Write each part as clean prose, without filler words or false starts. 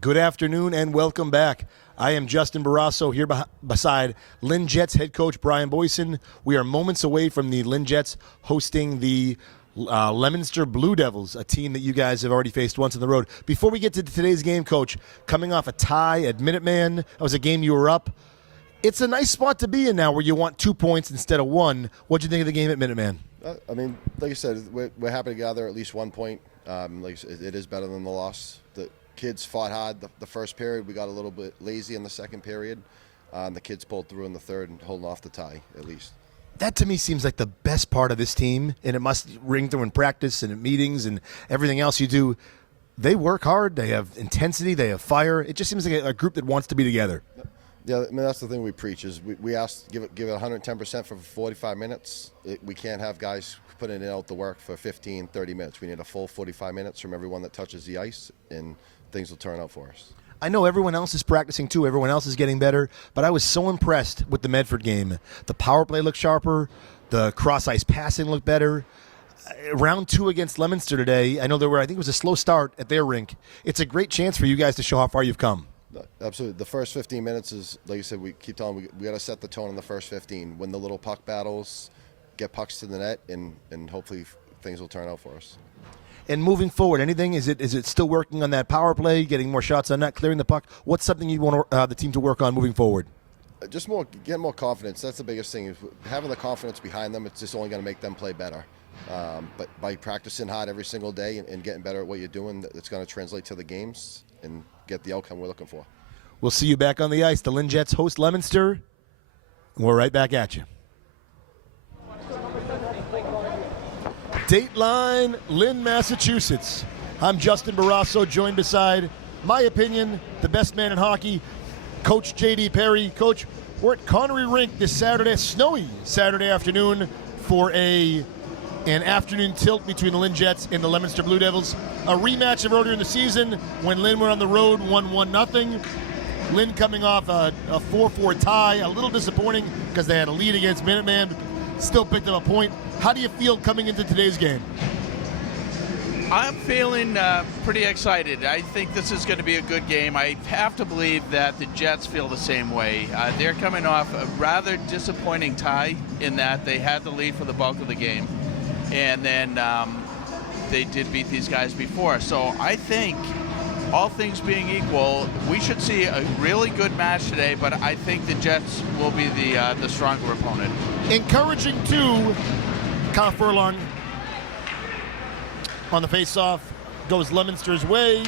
Good afternoon and welcome back. I am Justin Barrasso here beside Lynn Jets head coach Brian Boyson. We are moments away from the Lynn Jets hosting the Leominster Blue Devils, a team that you guys have already faced once on the road. Before we get to today's game, Coach, coming off a tie at Minuteman, that was a game you were up. It's a nice spot to be in now where you want 2 points instead of one. What'd you think of the game at Minuteman? I mean, like I said, we're happy to gather at least 1 point. It is better than the loss. The kids fought hard the first period. We got a little bit lazy in the second period. The kids pulled through in the third and holding off the tie, at least. That to me seems like the best part of this team, and it must ring through in practice and in meetings and everything else you do. They work hard. They have intensity. They have fire. It just seems like a group that wants to be together. Yeah, I mean, that's the thing we preach is we ask give it 110% for 45 minutes. We can't have guys putting in out the work for 15, 30 minutes. We need a full 45 minutes from everyone that touches the ice, and things will turn out for us. I know everyone else is practicing too. Everyone else is getting better, but I was so impressed with the Medford game. The power play looked sharper. The cross-ice passing looked better. Round 2 against Leominster today, I know I think it was a slow start at their rink. It's a great chance for you guys to show how far you've come. Absolutely. The first 15 minutes is, like you said, we keep telling we got to set the tone in the first 15. Win the little puck battles, get pucks to the net, and hopefully things will turn out for us. And moving forward, anything? Is it still working on that power play, getting more shots on net, clearing the puck? What's something you want the team to work on moving forward? Just get more confidence. That's the biggest thing. Having the confidence behind them, it's just only going to make them play better. But by practicing hard every single day and getting better at what you're doing, it's going to translate to the games and get the outcome we're looking for. We'll see you back on the ice. The Lynn Jets host Leominster, and we're right back at you. Dateline, Lynn, Massachusetts. I'm Justin Barrasso, joined beside, my opinion, the best man in hockey, Coach J.D. Perry. Coach, we're at Connery Rink this Saturday, snowy Saturday afternoon, for an afternoon tilt between the Lynn Jets and the Leominster Blue Devils. A rematch of earlier in the season when Lynn went on the road, won 1-0. Lynn coming off a 4-4 tie, a little disappointing because they had a lead against Minuteman, still picked up a point. How do you feel coming into today's game? I'm feeling pretty excited. I think this is going to be a good game. I have to believe that the Jets feel the same way. They're coming off a rather disappointing tie in that they had the lead for the bulk of the game, and then they did beat these guys before. So I think, all things being equal, we should see a really good match today, but I think the Jets will be the stronger opponent. Encouraging too, Kyle Furlong on the face-off goes Leominster's way,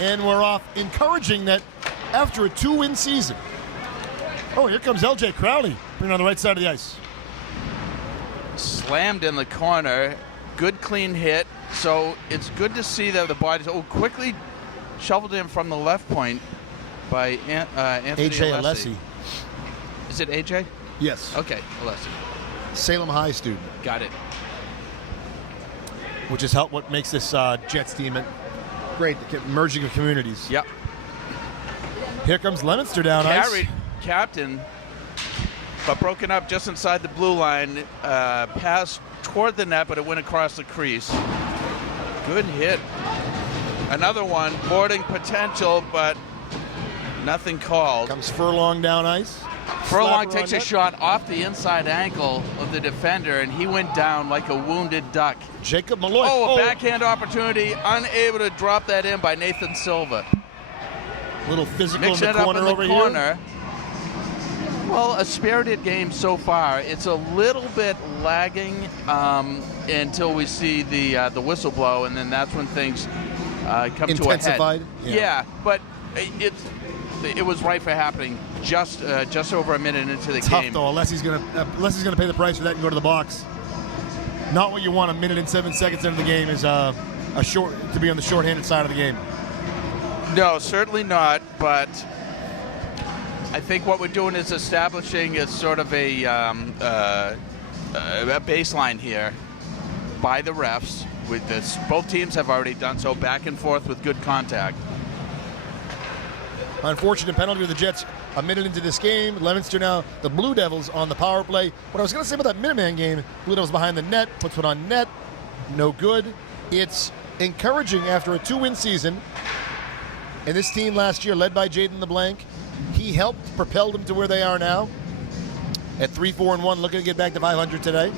and we're off. Encouraging that after a 2-win season. Oh, here comes L.J. Crowley, bringing on the right side of the ice. Slammed in the corner, good clean hit. So it's good to see that the bodies quickly shoveled in from the left point by Anthony A.J. Alessi. Is it A.J.? Yes. Okay, Alessi. Salem High student. Got it. Which is what makes this Jets team great, the merging of communities. Yep. Here comes Leominster down ice. Carried, captain, but broken up just inside the blue line. Pass toward the net, but it went across the crease. Good hit. Another one, boarding potential, but nothing called. Comes Furlong down ice. Furlong takes a shot off the inside ankle of the defender, and he went down like a wounded duck. Jacob Malloy. Oh, a backhand opportunity, unable to drop that in by Nathan Silva. Little physical Mixing in the corner over here. here. Well, a spirited game so far. It's a little bit lagging until we see the whistle blow, and then that's when things come to a head. Intensified? Yeah, but it was right for happening just over a minute into the Tough game. though, unless he's gonna pay the price for that and go to the box. Not what you want a minute and 7 seconds into the game is to be on the shorthanded side of the game. No, certainly not. But I think what we're doing is establishing a sort of a baseline here by the refs. With this, both teams have already done so, back and forth with good contact. Unfortunate penalty to the Jets a minute into this game. Leominster now, the Blue Devils on the power play. What I was going to say about that Minuteman game, Blue Devils behind the net, puts it on net, no good. It's encouraging after a 2-win season And this team last year, led by Jaden LeBlanc, he helped propel them to where they are now at 3-4-1, looking to get back to 500 today.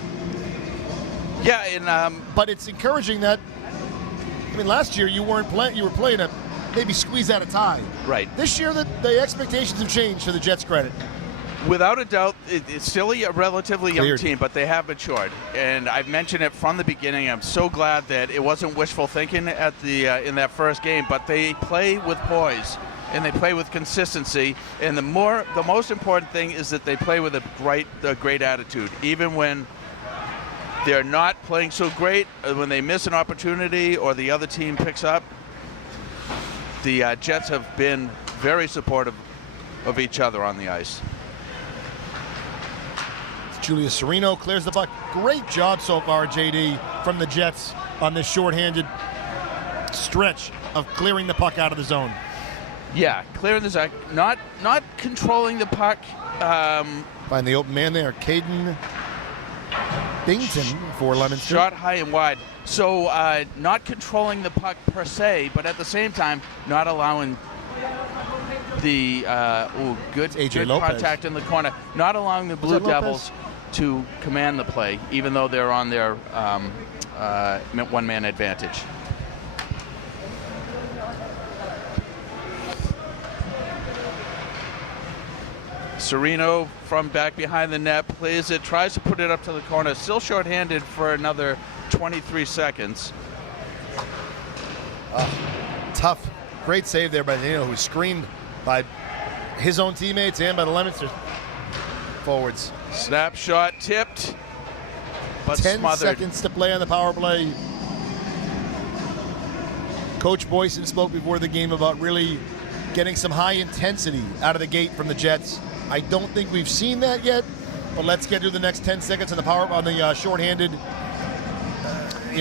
Yeah, and But it's encouraging that, I mean, last year you weren't playing, you were playing a maybe squeeze out a tie. Right. This year the expectations have changed to the Jets' credit. without a doubt, it's still a relatively young Cleared. team, but they have matured. And I've mentioned it from the beginning. I'm so glad that it wasn't wishful thinking at the in that first game, but they play with poise and they play with consistency. And the most important thing is that they play with a great attitude, even when they're not playing so great. When they miss an opportunity or the other team picks up, the Jets have been very supportive of each other on the ice. Julius Serino clears the puck. Great job so far, JD, from the Jets on this shorthanded stretch of clearing the puck out of the zone. Yeah, clearing the zone, not controlling the puck. Find the open man there, Caden Bington for Leominster. Shot high and wide. So not controlling the puck per se, but at the same time not allowing the good contact in the corner. Not allowing the Blue Devils to command the play, even though they're on their one-man advantage. Serino from back behind the net plays it, tries to put it up to the corner, still shorthanded for another 23 seconds. Tough. Great save there by Danilo, who's screened by his own teammates and by the Leominster forwards. Snapshot tipped, but 10 smothered. seconds to play on the power play. Coach Boyson spoke before the game about really getting some high intensity out of the gate from the Jets. I don't think we've seen that yet, but let's get to the next 10 seconds on the power on the shorthanded,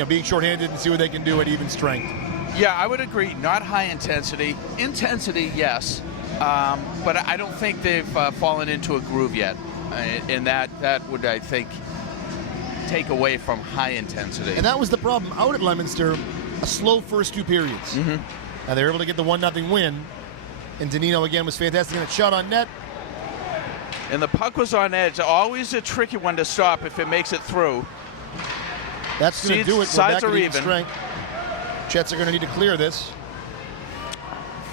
being shorthanded and see what they can do at even strength. Yeah, I would agree. Not high intensity. Intensity, yes, but I don't think they've fallen into a groove yet, and that would, I think, take away from high intensity. And that was the problem out at Leominster, a slow first two periods. Mm-hmm. And they were able to get the 1-0 win, and Danilo again was fantastic. And a shot on net. And the puck was on edge. Always a tricky one to stop if it makes it through. That's going to do it. Sides We're back are at even. Strength. Jets are going to need to clear this.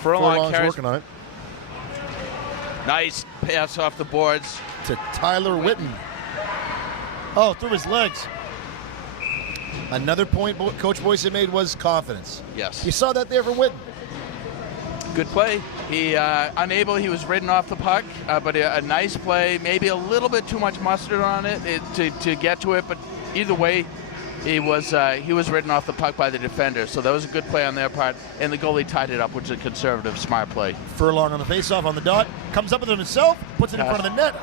Furlong's working on it. Nice pass off the boards. To Tyler Witten. Oh, through his legs. Another point Coach Boyson made was confidence. Yes. You saw that there for Witten. Good play. He unable. He was ridden off the puck, but a nice play. Maybe a little bit too much mustard on it to get to it, but either way, he was ridden off the puck by the defender. So that was a good play on their part, and the goalie tied it up, which is a conservative, smart play. Furlong on the faceoff on the dot, comes up with it himself, puts it in front of the net.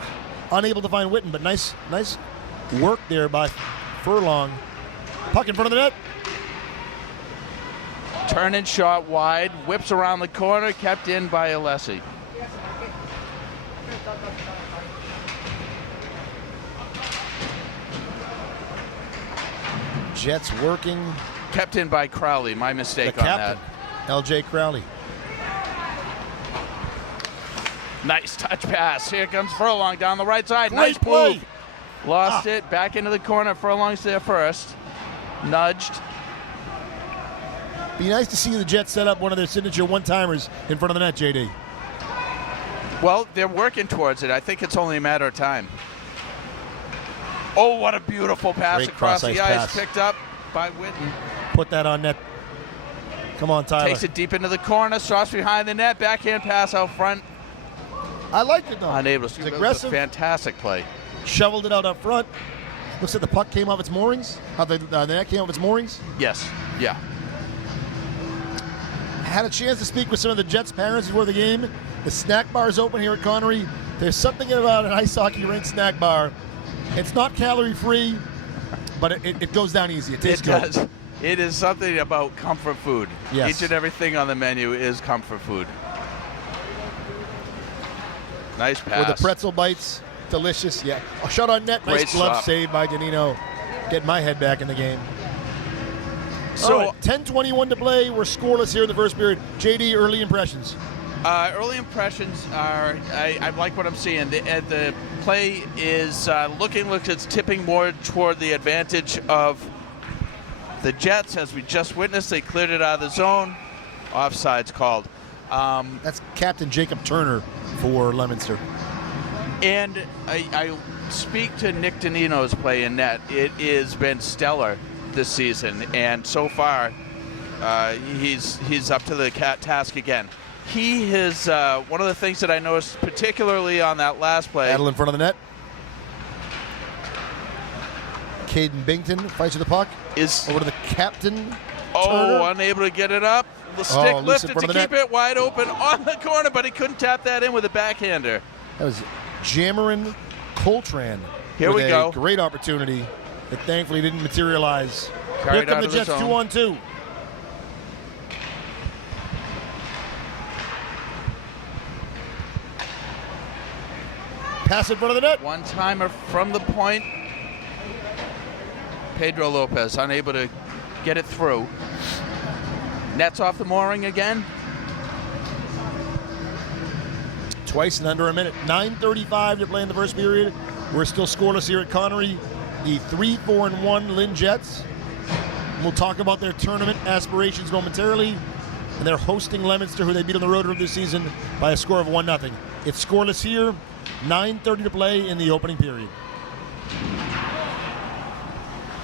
Unable to find Witten, but nice work there by Furlong. Puck in front of the net. Turn and shot wide, whips around the corner, kept in by Alessi. Jets working. Kept in by Crowley. My mistake The on captain, L.J. Crowley. that. Nice touch pass. Here comes Furlong down the right side. Great Nice play. move. Lost it. Back into the corner. Furlong's there first. Nudged. Be nice to see the Jets set up one of their signature one-timers in front of the net, JD. Well, they're working towards it. I think it's only a matter of time. Oh, what a beautiful pass Great across the cross-ice ice. pass. Picked up by Witten. Put that on net. Come on, Tyler. Takes it deep into the corner. Stops behind the net. Backhand pass out front. I liked it, though. Unable to. It was It was a aggressive. fantastic play. Shoveled it out up front. Looks like the puck came off its moorings. How the net came off its moorings. Yes. Yeah. Had a chance to speak with some of the Jets' parents before the game. The snack bar is open here at Connery. There's something about an ice hockey rink snack bar. It's not calorie-free, but it goes down easy. It tastes good. It does. It is something about comfort food. Yes. Each and everything on the menu is comfort food. Nice pass. With the pretzel bites, delicious. Yeah. A shot on net. Great Nice glove stop. save by Danilo. Get my head back in the game. So, all right, 10:21 to play. We're scoreless here in the first period. JD, early impressions. Early impressions are, I like what I'm seeing. The play is looks it's tipping more toward the advantage of the Jets, as we just witnessed. They cleared it out of the zone. Offside's called. That's Captain Jacob Turner for Leominster. And I speak to Nick Danino's play in net. It has been stellar this season, and so far he's up to the task again. He has one of the things that I noticed, particularly on that last play. Battle in front of the net. Caden Bington fights with the puck. Is over to the captain. Oh, Turner. unable to get it up. The stick lifted to keep it wide open on the corner, but he couldn't tap that in with a backhander. That was Jamarin Coltrane. Here we go. Great opportunity that thankfully didn't materialize. Carried Here come out the of the Jets, zone. 2-on-2. Pass in front of the net. One-timer from the point. Pedro Lopez unable to get it through. Nets off the mooring again. Twice in under a minute. 9:35 to play in the first period. We're still scoreless here at Connery. The 3-4-1 Lynn Jets. We'll talk about their tournament aspirations momentarily. And they're hosting Leominster, who they beat on the road this season by a score of 1-0. It's scoreless here. 9:30 to play in the opening period.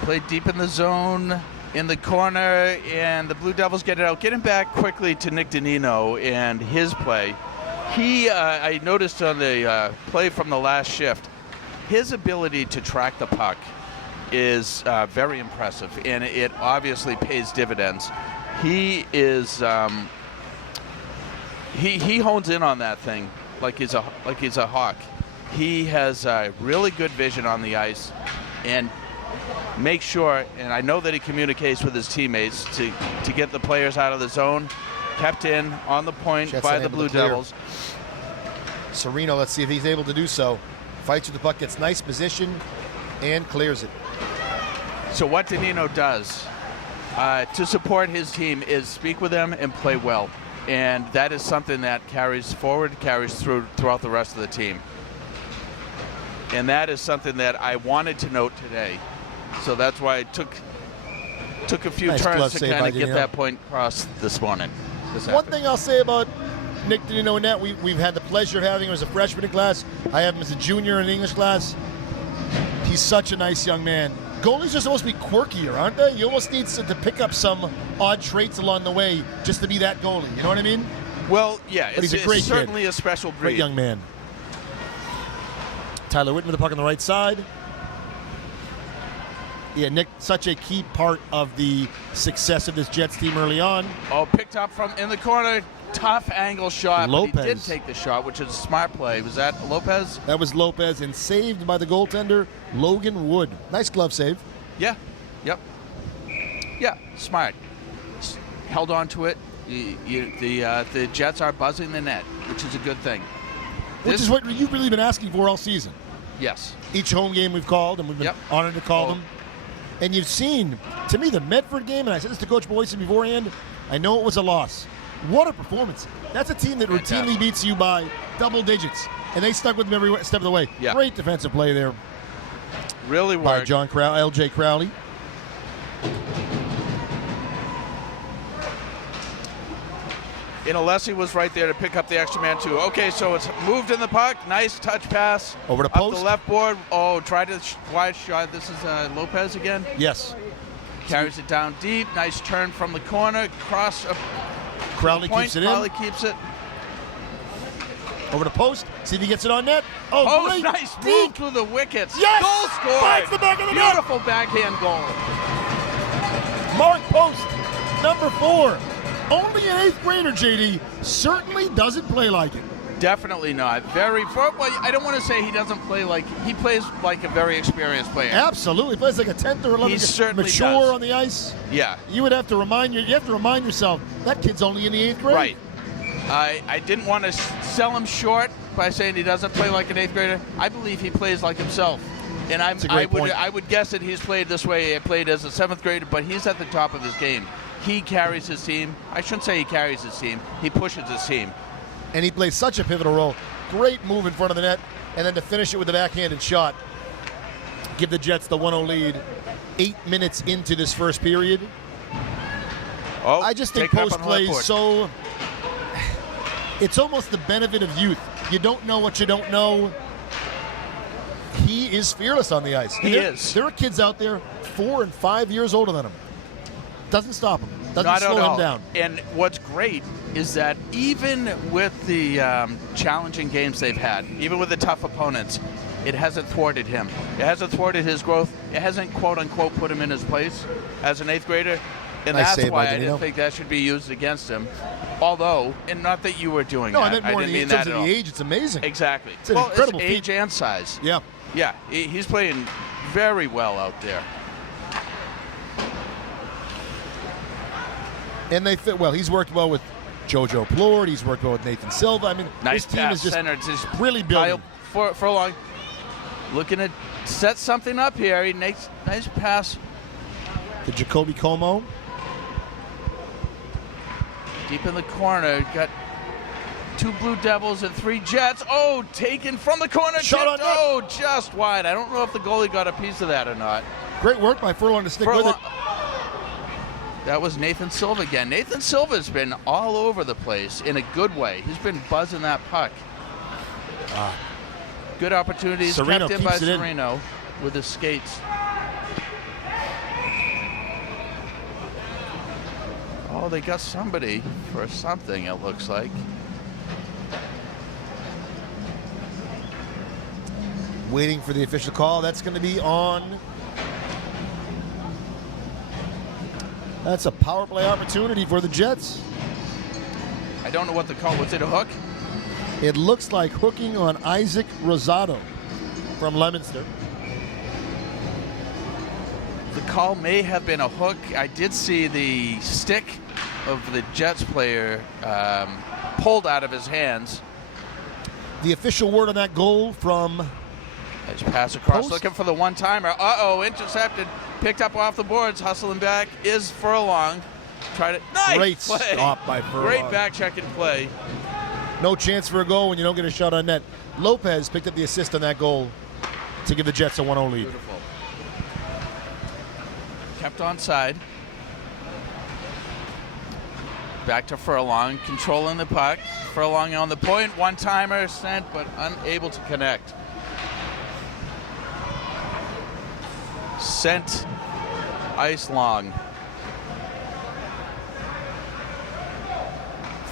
Played deep in the zone, in the corner, and the Blue Devils get it out. Getting back quickly to Nick Danino and his play. I noticed on the play from the last shift, his ability to track the puck is very impressive, and it obviously pays dividends. He is he hones in on that thing like he's a hawk. He has really good vision on the ice, and make sure, and I know that he communicates with his teammates to get the players out of the zone. Kept in on the point Jets by the unable Blue to clear. Devils. Serino, let's see if he's able to do so. Fights with the puck, gets nice position, and clears it. So what Danino does to support his team is speak with them and play well. And that is something that carries forward, carries throughout the rest of the team. And that is something that I wanted to note today. So that's why I took a few Nice glove turns to save kind by of get Danino. that point across this morning. One thing I'll say about Nick Danino and that, we've had the pleasure of having him as a freshman in class. I have him as a junior in English class. He's such a nice young man. Goalies are supposed to be quirkier, aren't they? You almost need to pick up some odd traits along the way just to be that goalie. You know what I mean? Well, yeah, But it's, he's a great it's certainly a special breed. Great young man. Tyler Whitman with the puck on the right side. Yeah, Nick, such a key part of the success of this Jets team early on. Oh, picked up from in the corner. Tough angle shot. Lopez. But he did take the shot, which is a smart play. Was that Lopez? That was Lopez, and saved by the goaltender, Logan Wood. Nice glove save. Yeah. Yep. Yeah, smart. Held on to it. The Jets are buzzing the net, which is a good thing. Which is what you've really been asking for all season. Yes. Each home game we've called, and we've been honored to call them. And you've seen, to me, the Medford game, and I said this to Coach Boyson beforehand, I know it was a loss. What a performance. That's a team that routinely beats you by double digits, and they stuck with them every step of the way. Yeah. Great defensive play there Really by worked. L.J. Crowley. And Alessi was right there to pick up the extra man, too. Okay, so it's moved in the puck. Nice touch pass. Over to Up post. the left board. Oh, tried a wide shot. This is Lopez again. Yes. Carries it down deep. Nice turn from the corner. Cross. Crowley point. keeps it in. Crowley keeps it. Over to post. See if he gets it on net. Oh, Oh, great. nice Deep. move through the wickets. Yes! Goal scored. Finds the back of the net. Beautiful backhand goal. Mark Post, number 4. Only an 8th grader, JD. Certainly doesn't play like it. Definitely not. Well, I don't want to say he doesn't play like he plays like a very experienced player. Absolutely. Plays like a 10th or 11th. He certainly mature does. on the ice. Yeah. You would have to remind yourself that kid's only in the 8th grade. Right. I didn't want to sell him short by saying he doesn't play like an 8th grader. I believe he plays like himself. And That's a great point. I would guess that he's played this way. He played as a 7th grader, but he's at the top of his game. He carries his team. I shouldn't say he carries his team. He pushes his team. And he plays such a pivotal role. Great move in front of the net, and then to finish it with the backhanded shot. Give the Jets the 1-0 lead 8 minutes into this first period. Oh, I just think take it up post on play half is court. so. It's almost the benefit of youth. You don't know what you don't know. He is fearless on the ice. He is. There are kids out there 4 and 5 years older than him. Doesn't stop him. Doesn't Not slow at all. him down. And what's great is that even with the challenging games they've had, even with the tough opponents, it hasn't thwarted him. It hasn't thwarted his growth. It hasn't, quote unquote, put him in his place as an 8th grader. And Nice that's save why by I didn't Danilo. think that should be used against him. Although, and not that you were doing No, that. I meant more in didn't mean terms that of at the all. age. It's amazing. Exactly. It's an well, incredible it's age feat. and size. Yeah. Yeah, he's playing very well out there. And they fit well. He's worked well with JoJo Plord. He's worked well with Nathan Silva. I mean, Nice this team pass is just center. Just really building. Kyle Furlong looking to set something up here. He makes nice pass to Jacoby Como. deep in the corner. Got 2 Blue Devils and 3 Jets. Oh, taken from the corner. Shot on tipped. net. Oh, just wide. I don't know if the goalie got a piece of that or not. Great work by Furlong to stick with Furlong- it. That was Nathan Silva again. Nathan Silva's been all over the place in a good way. He's been buzzing that puck. Good opportunities Sereno kept in by keeps it in. Sereno with his skates. Oh, they got somebody for something, it looks like. Waiting for the official call. That's going to be on. That's a power play opportunity for the Jets. I don't know what the call was. It a hook? It looks like hooking on Isaac Rosado from Leominster. The call may have been a hook. I did see the stick of the Jets player pulled out of his hands. The official word on that goal from Nice pass across, Post. looking for the one-timer. Uh-oh, intercepted, picked up off the boards, hustling back is Furlong. Try to nice Great play. stop by Furlong. Great back-checking play. no chance for a goal when you don't get a shot on net. Lopez picked up the assist on that goal to give the Jets a 1-0 lead. Beautiful. Kept onside. Back to Furlong, controlling the puck. Furlong on the point, one-timer sent, but unable to connect. Sent ice long.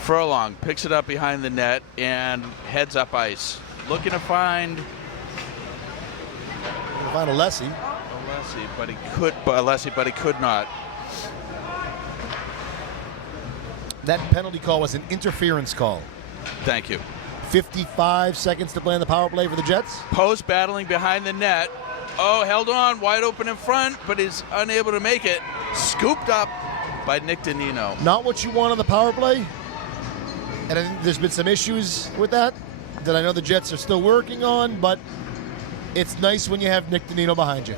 Furlong picks it up behind the net and heads up ice. Looking to find Find Alessi. Alessi, but he could not. That penalty call was an interference call. Thank you. 55 seconds to play in the power play for the Jets. Post battling behind the net. Oh, held on, wide open in front, but he's unable to make it. Scooped up by Nick Danino. Not what you want on the power play. And I think there's been some issues with that I know the Jets are still working on, but it's nice when you have Nick Danino behind you.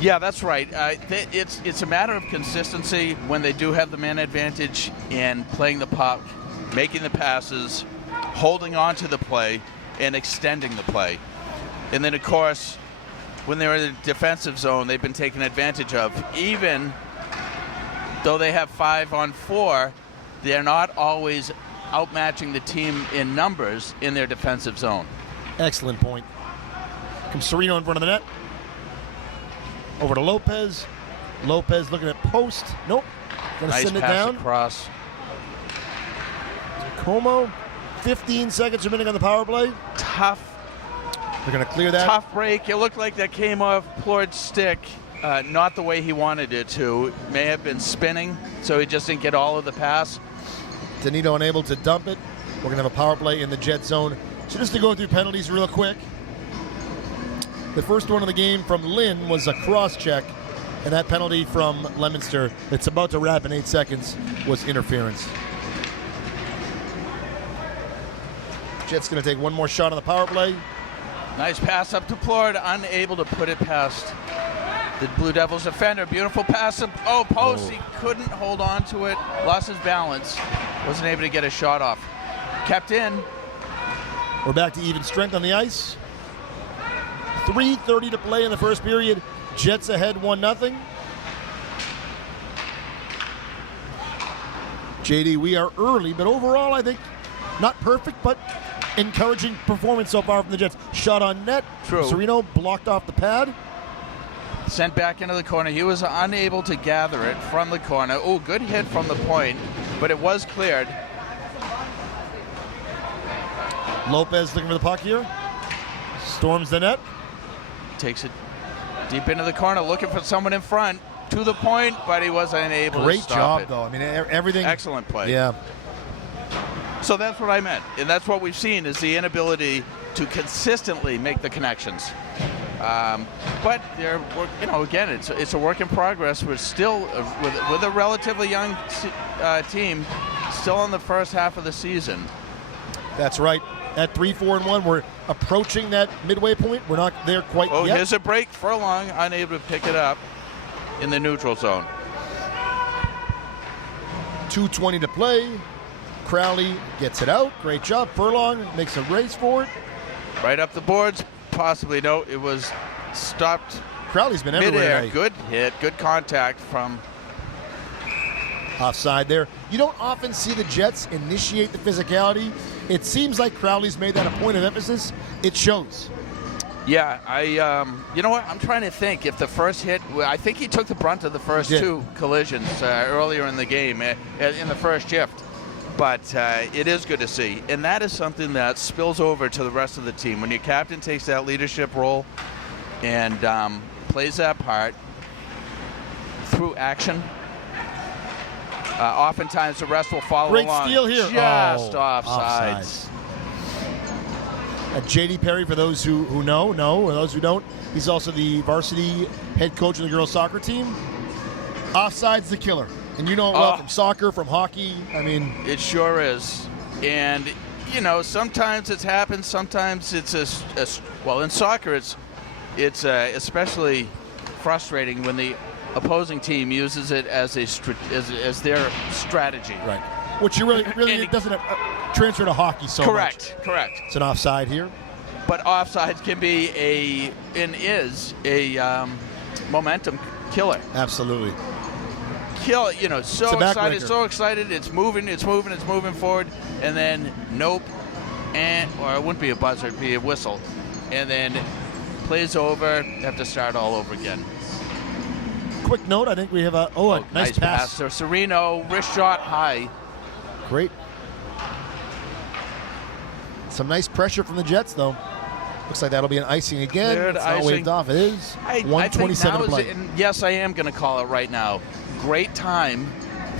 Yeah, that's right. It's a matter of consistency when they do have the man advantage in playing the puck, making the passes, holding on to the play, and extending the play. And then, of course, when they're in the defensive zone, they've been taken advantage of. Even though they have 5-on-4, they're not always outmatching the team in numbers in their defensive zone. Excellent point. Comes Sereno in front of the net. Over to Lopez. Lopez looking at post. Nope. Gonna Nice send it pass down. across. Como. 15 seconds remaining on the power play. Tough They're going to clear that. Tough break. It looked like that came off Plord's stick, not the way he wanted it to. May have been spinning, so he just didn't get all of the pass. Danilo unable to dump it. We're going to have a power play in the Jet zone. So just to go through penalties real quick. The first one of the game from Lynn was a cross-check, and that penalty from Leominster, it's about to wrap in 8 seconds, was interference. Jet's going to take one more shot on the power play. Nice pass up to Plord, unable to put it past the Blue Devils defender. Beautiful pass up. Oh, post. He couldn't hold on to it. Lost his balance. Wasn't able to get a shot off. Kept in. We're back to even strength on the ice. 3:30 to play in the first period. Jets ahead 1-0. JD, we are early, but overall, I think not perfect, but encouraging performance so far from the Jets. Shot on net. True. Serino blocked off the pad. Sent back into the corner. He was unable to gather it from the corner. Oh, good hit from the point, but it was cleared. Lopez looking for the puck here. Storms the net. Takes it deep into the corner, looking for someone in front. To the point, but he was unable Great to stop job, it. though. I mean, everything. Excellent play. Yeah. So that's what I meant, and that's what we've seen is the inability to consistently make the connections. But they're, again, it's a work in progress. We're still with a relatively young team, still in the first half of the season. That's right. At 3-4-1, we're approaching that midway point. We're not there quite Oh, yet. here's a break. Furlong unable to pick it up in the neutral zone. 2:20 to play. Crowley gets it out. Great job. Furlong makes a race for it. Right up the boards. Possibly no. It was stopped Crowley's been everywhere midair. tonight. Good hit. Good contact from. Offside there. You don't often see the Jets initiate the physicality. It seems like Crowley's made that a point of emphasis. It shows. Yeah, you know what? I'm trying to think if the first hit. I think he took the brunt of the first two collisions earlier in the game in the first shift. But it is good to see, and that is something that spills over to the rest of the team. When your captain takes that leadership role and plays that part through action, oftentimes the rest will follow Great along. steal here. Just offsides. Offsides. J.D. Perry, for those who know, or those who don't, he's also the varsity head coach of the girls' soccer team. Offside's the killer. And you know it well from soccer, from hockey. I mean, it sure is. And, sometimes it happens. Sometimes it's well, in soccer, it's especially frustrating when the opposing team uses it as as their strategy. Right. Which you really it doesn't transfer to hockey so much. Correct. It's an offside here. But offsides can be a momentum killer. Absolutely. So excited, backbreaker. so excited. It's moving forward, and then nope, or it wouldn't be a buzzer, it'd be a whistle, and then plays over. Have to start all over again. Quick note: I think we have a nice pass. So Serino, wrist shot high. Great. Some nice pressure from the Jets, though. Looks like that'll be an icing again. Cleared It's not icing. waved off. It is. I 1:27 to think now play. and yes, I am going to call it right now. Great time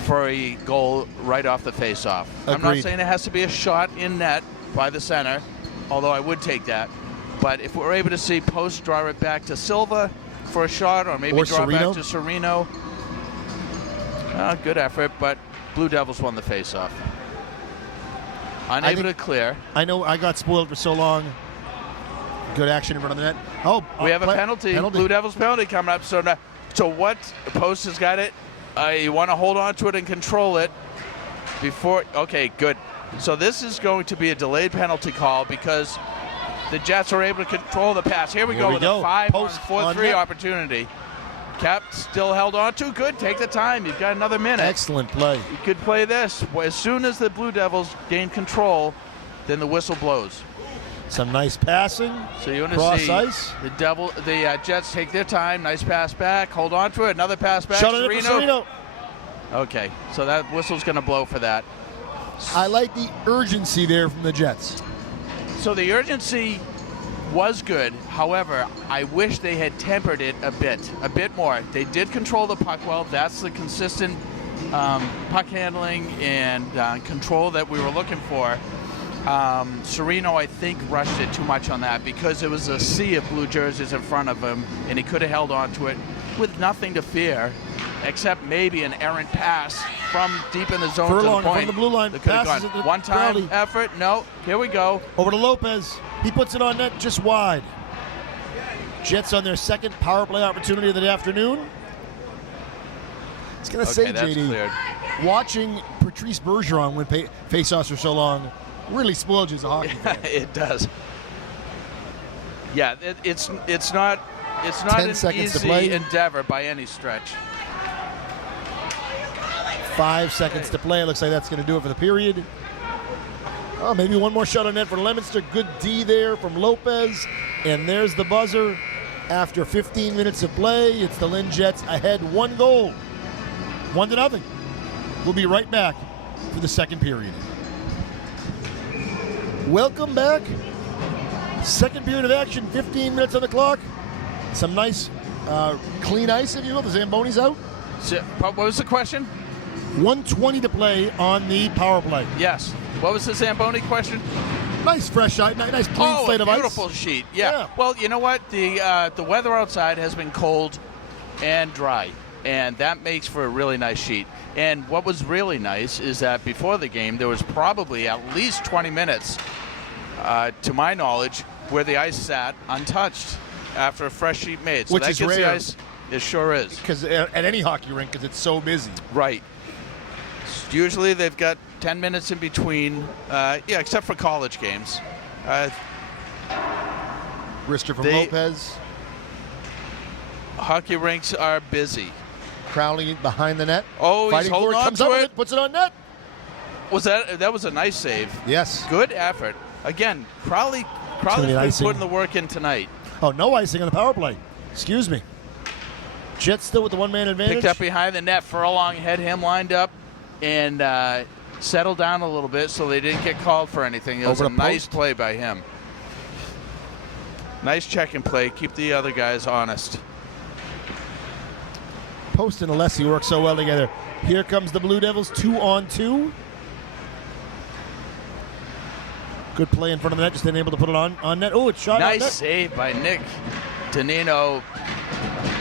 for a goal right off the face-off. I'm not Agreed. saying it has to be a shot in net by the center, although I would take that. But if we're able to see Post draw it back to Silva for a shot, or maybe draw it back to Serino, good effort. But Blue Devils won the face-off. Unable to clear. I know I got spoiled for so long. Good action in front of the net. We have a penalty. Blue Devils penalty coming up. So what? Post has got it. You want to hold on to it and control it before. Okay, good. So this is going to be a delayed penalty call because the Jets are able to control the pass. Here we go with a 5-on-4-3 opportunity. Cap still held on to. Good. Take the time. You've got another minute. Excellent play. You could play this. As soon as the Blue Devils gain control, then the whistle blows. Some nice passing. So you want to cross see ice. the Jets take their time. Nice pass back. Hold on to it. Another pass back. Shut it for Serino. Okay, so that whistle's going to blow for that. I like the urgency there from the Jets. So the urgency was good. However, I wish they had tempered it a bit more. They did control the puck well. That's the consistent puck handling and control that we were looking for. Serino, I think, rushed it too much on that because it was a sea of blue jerseys in front of him, and he could have held on to it with nothing to fear. except maybe an errant pass from deep in the zone Furlong to the point. from the blue line, That could have passes gone. it to One-time Crowley. effort. No. Here we go. Over to Lopez. He puts it on net just wide. Jets on their second power play opportunity of the afternoon. I was going to say, that's JD, cleared. watching Patrice Bergeron win faceoffs for so long really spoils you as a hockey fan. It does. Yeah, it's not 10 an seconds to easy play. endeavor by any stretch. 5 seconds to play. It looks like that's going to do it for the period. Oh, maybe one more shot on net for Leominster. Good D there from Lopez. And there's the buzzer. After 15 minutes of play, it's the Lynn Jets ahead 1 goal. 1-0. We'll be right back for the second period. Welcome back. Second period of action, 15 minutes on the clock. Some nice clean ice, if you will. The Zamboni's out. So, what was the question? 1:20 to play on the power play. Yes. What was the Zamboni question? Nice fresh ice, nice clean slate a of ice. beautiful sheet. Yeah. Yeah. Well, you know what? The weather outside has been cold and dry, and that makes for a really nice sheet. And what was really nice is that before the game, there was probably at least 20 minutes, to my knowledge, where the ice sat untouched after a fresh sheet made. So Which that is gives rare. the ice. It sure is. Because at any hockey rink, because it's so busy. Right. Usually they've got 10 minutes in between, except for college games. Wrister from They- Lopez. Hockey rinks are busy. Crowley behind the net. Oh, he's Fighting holding for it, on comes to up with it. it, puts it on net. That was a nice save. Yes. Good effort. Again, Crowley's gonna be been icing. putting the work in tonight. Oh, no icing on the power play. Excuse me. Jets still with the one-man advantage. Picked up behind the net. Furlong had him lined up and settled down a little bit so they didn't get called for anything. It was Over a to nice post. play by him. Nice check and play. Keep the other guys honest. Post and Alessi work so well together. Here comes the Blue Devils, 2-on-2. Good play in front of the net, just unable to put it on net. Oh, it's shot on Nice net. save by Nick Tonino.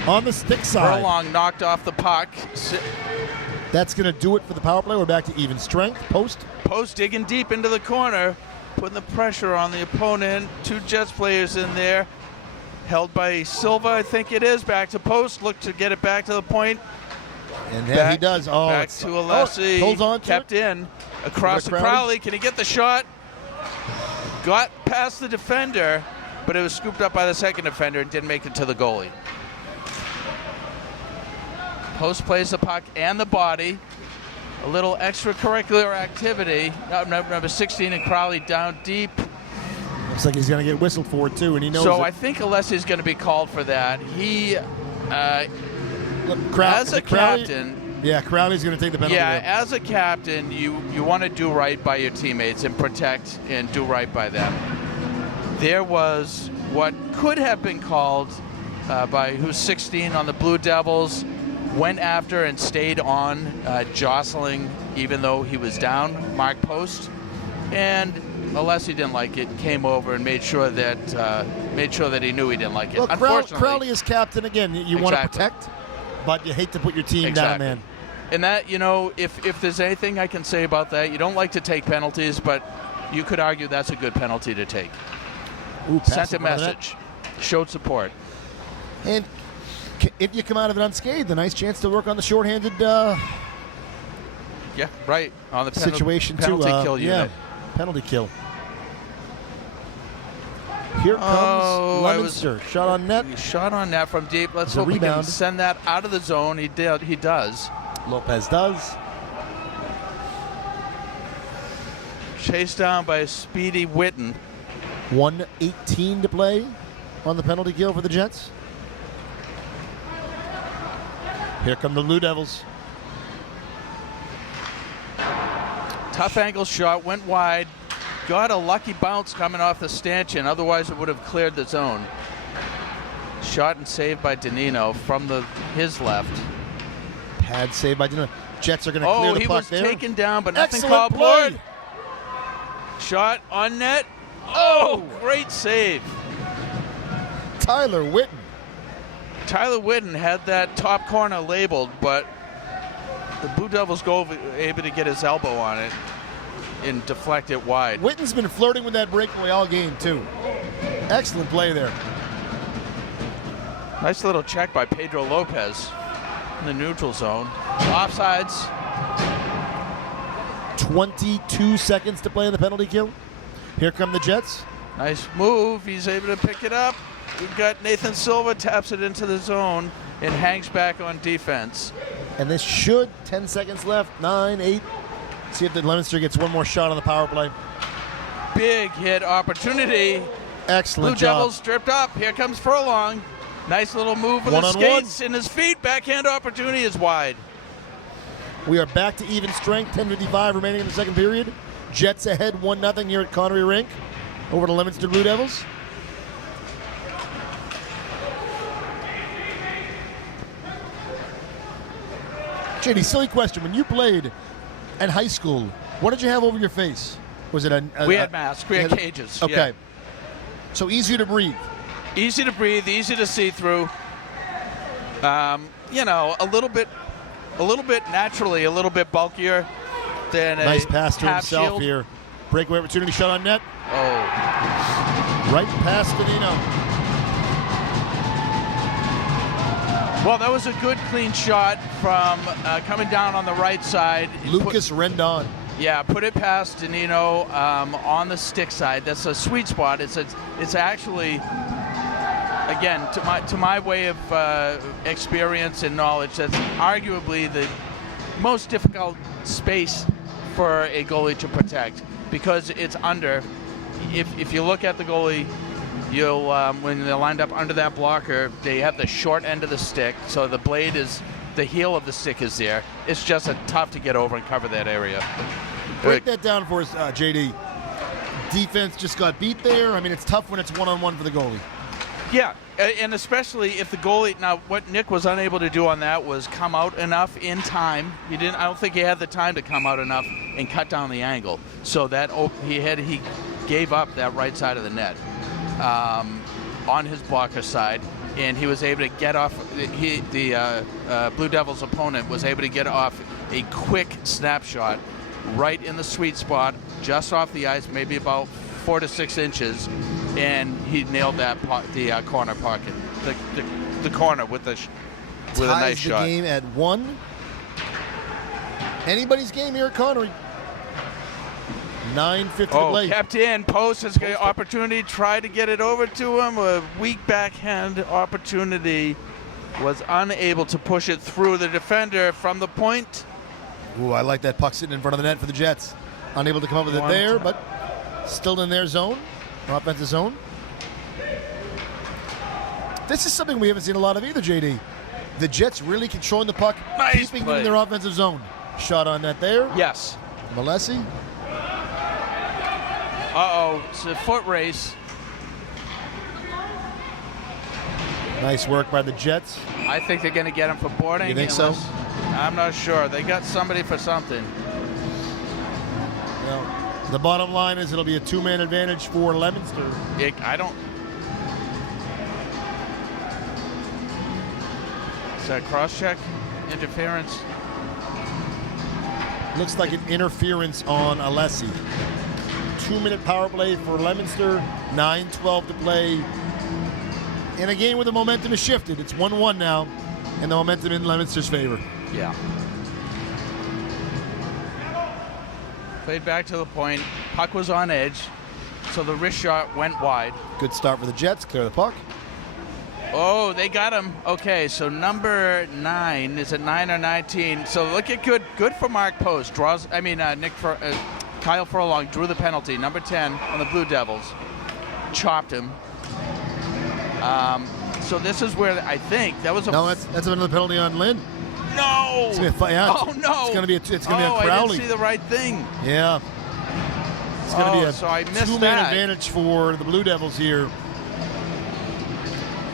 On the stick side. Furlong knocked off the puck. That's going to do it for the power play. We're back to even strength. Post. Post digging deep into the corner, putting the pressure on the opponent. 2 Jets players in there. Held by Silva, I think it is. Back to Post. Look to get it back to the point. And there he does. Oh, back it's- to Alessi. holds on to Kept it. in. Across Over to to Crowley. Crowley. Can he get the shot? Got past the defender, but it was scooped up by the second defender and didn't make it to the goalie. Post plays the puck and the body. A little extracurricular activity. Number 16 and Crowley down deep. Looks like he's going to get whistled for it, too, and he knows So it. I think Alessi's going to be called for that. He, Look, as a Crowley- captain, Yeah, Crowley's going to take the penalty. yeah, there. as a captain, you want to do right by your teammates and protect and do right by them. There was what could have been called by who's 16 on the Blue Devils, went after and stayed on, jostling even though he was down, Mark Post, and Alessi didn't like it, came over and made sure that he knew he didn't like it. Look, Unfortunately, Crowley is captain again. You want to Exactly. protect, but you hate to put your team down, Exactly. man. And that, if there's anything I can say about that, you don't like to take penalties, but you could argue that's a good penalty to take. Ooh, pass Sent a in front of the net. message, showed support. And if you come out of it unscathed, a nice chance to work on the shorthanded Yeah, right. On the situation penalty too. kill Yeah, unit. penalty kill. Here comes Oh, Leominster. Shot on net. Shot on net from deep. Let's It's a hope he can rebound. send that out of the zone. He does. Lopez does. Chased down by Speedy Witten. 1:18 to play on the penalty kill for the Jets. Here come the Blue Devils. Tough angle shot, went wide. Got a lucky bounce coming off the stanchion. Otherwise, it would have cleared the zone. Shot and saved by Danino from his left. Pad saved by Dino. Jets are going to clear Oh, the he puck was there. taken down, but nothing Excellent called play. blood. Shot on net. Oh, great save. Tyler Witten. Tyler Whitten had that top corner labeled, but the Blue Devils able to get his elbow on it and deflect it wide. Whitten's been flirting with that breakaway all game, too. Excellent play there. Nice little check by Pedro Lopez in the neutral zone. Offsides. 22 seconds to play in the penalty kill. Here come the Jets. Nice move. He's able to pick it up. We've got Nathan Silva taps it into the zone and hangs back on defense. And this should, 10 seconds left, 9, 8. See if the Leominster gets one more shot on the power play. Big hit opportunity. Excellent Blue job. Devils stripped up. Here comes Furlong. Nice little move with his skates and his feet. Backhand opportunity is wide. We are back to even strength. 10:55 remaining in the second period. Jets ahead 1-0 here at Connery Rink over the Leominster Blue Devils. JD, silly question. When you played in high school, what did you have over your face? Was it we had masks. We had cages. Okay. Yeah. So easier to breathe. Easy to breathe, easy to see through. You know, a little bit naturally, a little bit bulkier than nice a pass to half himself shield. here. Breakaway opportunity, shot on net. Oh. Right past Danino. Well, that was a good clean shot from coming down on the right side. Lucas Rendon. Yeah, put it past Danino on the stick side. That's a sweet spot. It's actually, again, to my way of experience and knowledge, that's arguably the most difficult space for a goalie to protect because it's under. If you look at the goalie, you'll when they're lined up under that blocker, they have the short end of the stick, so the blade is. The heel of the stick is there. It's just tough to get over and cover that area. Break that down for us, JD. Defense just got beat there. I mean, it's tough when it's one-on-one for the goalie. Yeah, and especially if the goalie. Now, what Nick was unable to do on that was come out enough in time. I don't think he had the time to come out enough and cut down the angle. So that he gave up that right side of the net on his blocker side. And he was able to get off. The Blue Devils opponent was able to get off a quick snapshot right in the sweet spot, just off the ice, maybe about 4 to 6 inches, and he nailed that the corner pocket, the corner with a nice shot. Ties the game at 1. Anybody's game here at Connery. 9:50 to play. Kept in. Post has got an opportunity. Tried to get it over to him. A weak backhand opportunity. Was unable to push it through the defender from the point. Ooh, I like that puck sitting in front of the net for the Jets. Unable to come up with it there, but still in their zone, offensive zone. This is something we haven't seen a lot of either, JD. The Jets really controlling the puck, keeping them in their offensive zone. Shot on net there. Yes. Malesi. It's a foot race. Nice work by the Jets. I think they're going to get him for boarding. You think so? I'm not sure. They got somebody for something. Well, the bottom line is it'll be a 2-man advantage for Leominster. Is that cross-check? Interference? Looks like an interference on Alessi. 2-minute power play for Leominster. 9:12 to play. In a game where the momentum is shifted. It's 1-1 now, and the momentum in Leominster's favor. Yeah. Played back to the point. Puck was on edge, so the wrist shot went wide. Good start for the Jets. Clear the puck. Oh, they got him. Okay, so number 9. Is it 9 or 19? So look at good for Mark Post. Kyle Furlong drew the penalty. Number 10 on the Blue Devils. Chopped him. So this is where I think that was a... No, that's another penalty on Lynn. No! It's gonna be oh, no! It's going to be a Crowley. I didn't see the right thing. Yeah. It's going to be a so I missed 2-man advantage for the Blue Devils here.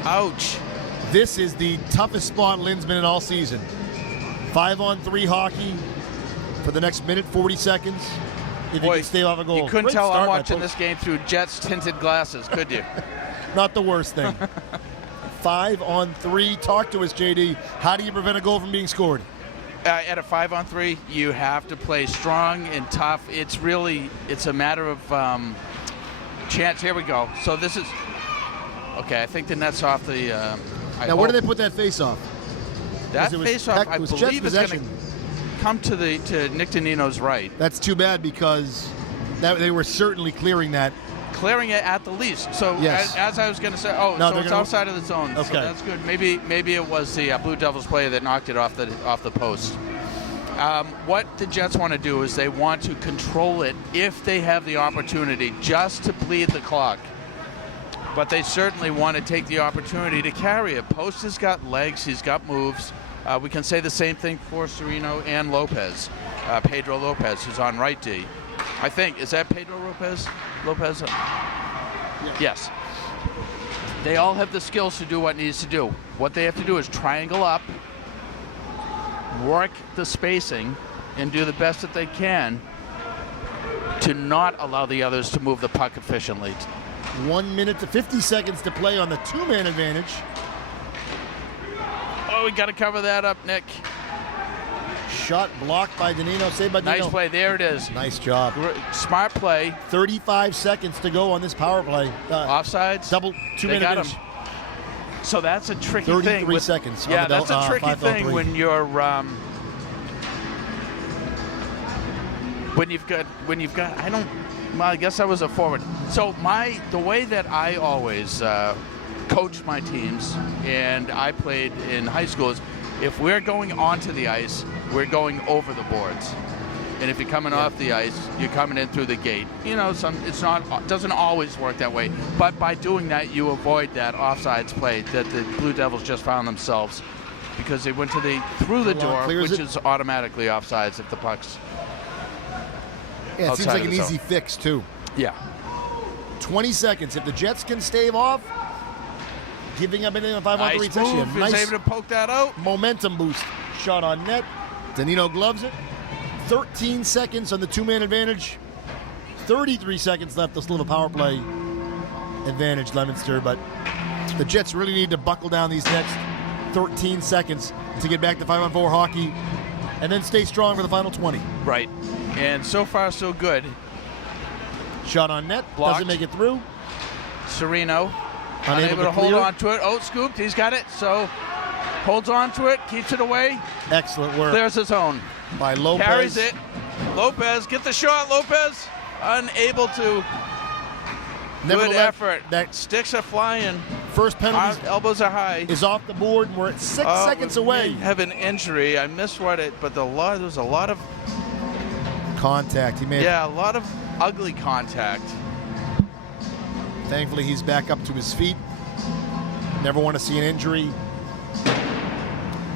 Ouch. This is the toughest spot Lynn's been in all season. 5-on-3 hockey for the next minute, 40 seconds. If you can stay off a goal. You couldn't Great tell start, I'm watching this game through Jets tinted glasses, could you? Not the worst thing. 5-on-3. Talk to us, JD. How do you prevent a goal from being scored? At a 5-on-3, you have to play strong and tough. It's a matter of chance. Here we go. So this is okay. I think the net's off the. Now, where do they put that face-off? That face-off, I believe, is going to come to Nick Danino's right. That's too bad because they were certainly clearing that. Clearing it at the least. So yes. as I was going to say, so it's outside of the zone. Okay. So that's good. Maybe it was the Blue Devils player that knocked it off the post. What the Jets want to do is they want to control it if they have the opportunity, just to bleed the clock. But they certainly want to take the opportunity to carry it. Post has got legs. He's got moves. We can say the same thing for Serino and Lopez. Pedro Lopez, who's on right D. I think, is that Pedro Lopez? Yes. They all have the skills to do what needs to do. What they have to do is triangle up, work the spacing, and do the best that they can to not allow the others to move the puck efficiently. 1 minute to 50 seconds to play on the two-man advantage. Oh, we got to cover that up, Nick. Shot blocked by Danino, saved by Danino. Nice play. There it is. Nice job. Smart play. 35 seconds to go on this power play. Offsides. Double two-man advantage. So that's a tricky 33 thing. Seconds. Yeah, that's a tricky thing when you're when you've got I guess I was a forward. So the way that I always coached my teams, and I played in high school, is if we're going onto the ice, we're going over the boards. And if you're coming off the ice, you're coming in through the gate. You know, it doesn't always work that way. But by doing that, you avoid that offsides play that the Blue Devils just found themselves, because they went through the door, which is automatically offsides if the puck's. Yeah, it seems like an easy fix too. Yeah. 20 seconds. If the Jets can stave off giving up anything on 5-on-3, nice move. He's able to poke that out. Momentum boost. Shot on net. Danino gloves it. 13 seconds on the two-man advantage. 33 seconds left. This little power play advantage, Leominster. But the Jets really need to buckle down these next 13 seconds to get back to 5-on-4 hockey and then stay strong for the final 20. Right. And so far, so good. Shot on net. Blocked. Doesn't make it through. Serino unable to hold on to it. Oh, scooped. He's got it. So holds on to it. Keeps it away. Excellent work. Clears his own. By Lopez. Carries it. Lopez. Get the shot. Lopez. Unable to. Good effort. That sticks are flying. First penalty. Elbows are high. Is off the board, and we're at 6 seconds away. Have an injury. I misread it, but there was a lot of contact. A lot of ugly contact. Thankfully, he's back up to his feet. Never want to see an injury.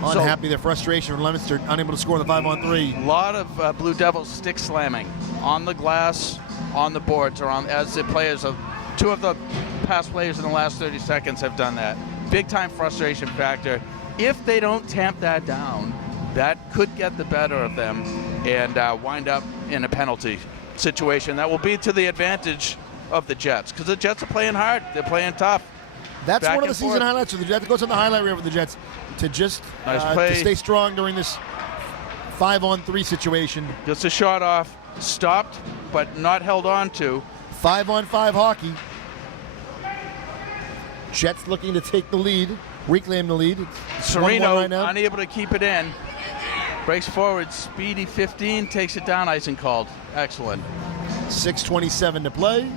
Unhappy, their frustration from Leominster, unable to score the 5-on-3. A lot of Blue Devils stick slamming on the glass, on the boards, or as the players of two of the past players in the last 30 seconds have done that. Big time frustration factor. If they don't tamp that down, that could get the better of them and wind up in a penalty situation that will be to the advantage of the Jets, because the Jets are playing hard. They're playing tough. That's one of the season highlights of the Jets. It goes on the highlight reel for the Jets to just to stay strong during this 5-on-3 situation. Just a shot off, stopped, but not held on to. 5-on-5 hockey. Jets looking to take the lead, reclaim the lead. Serino right now. Unable to keep it in. Breaks forward, speedy 15, takes it down, icing called. Excellent. 6:27 to play.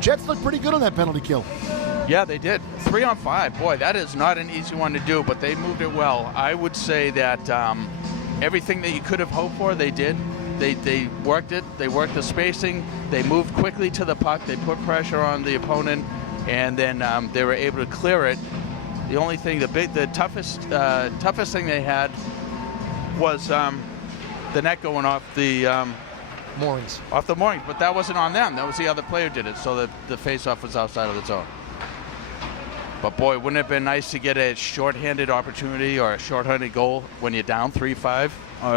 Jets look pretty good on that penalty kill. Yeah, they did. 3-on-5. Boy, that is not an easy one to do, but they moved it well. I would say that everything that you could have hoped for, they did. They worked it. They worked the spacing. They moved quickly to the puck. They put pressure on the opponent, and then they were able to clear it. The only thing, the toughest thing they had was the net going off the moorings. Off the moorings, but that wasn't on them. That was the other player who did it, so the face-off was outside of the zone. But boy, wouldn't it have been nice to get a shorthanded opportunity or a shorthanded goal when you're down 3-5?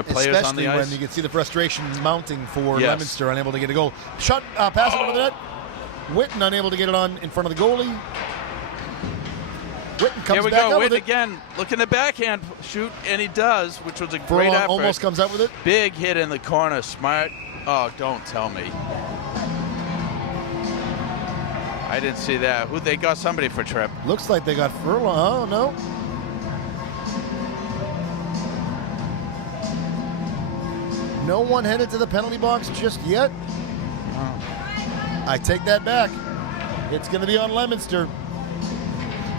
Players on the ice. Especially when you can see the frustration mounting for Leominster, unable to get a goal. Shot, pass it over the net. Witten unable to get it on in front of the goalie. Witten comes Here we back go. up with Witten it. again. Looking at backhand shoot, and he does, which was a great Furlong effort. almost comes up with it. Big hit in the corner. Smart. Oh, don't tell me. I didn't see that. Who they got somebody for trip. Looks like they got Furlong. Oh, no. No one headed to the penalty box just yet. I take that back. It's going to be on Leominster.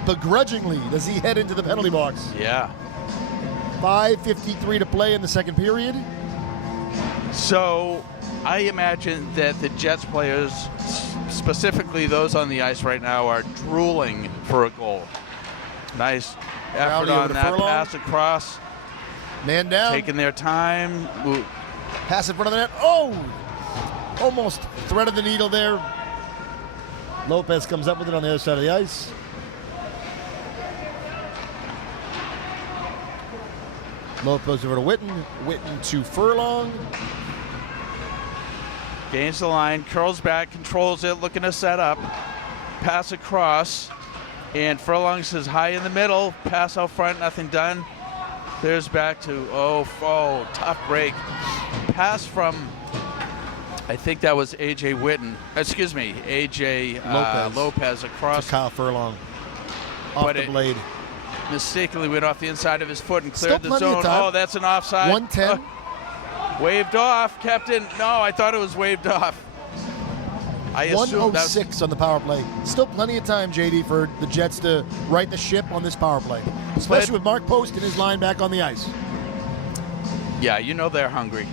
Begrudgingly, does he head into the penalty box? Yeah. 5:53 to play in the second period. So I imagine that the Jets players, specifically those on the ice right now, are drooling for a goal. Nice effort Rowdy over on to that Furlong. pass across. Man down. Taking their time. Ooh. Pass in front of the net. Oh! Almost threaded the needle there. Lopez comes up with it on the other side of the ice. Lopez over to Witten. Witten to Furlong. Gains the line, curls back, controls it, looking to set up. Pass across, and Furlong says high in the middle. Pass out front, nothing done. Clears back to, tough break. Pass from, I think that was A.J. Witten. Excuse me, A.J. Lopez across. To Kyle Furlong. Off But the blade. Mistakenly went off the inside of his foot and Still cleared the plenty of zone. time. Oh, that's an offside. 110. Waved off, kept in. No, I thought it was waved off. I assumed that was 106 on the power play. Still plenty of time, JD, for the Jets to right the ship on this power play, especially with Mark Post and his line back on the ice. Yeah, you know they're hungry.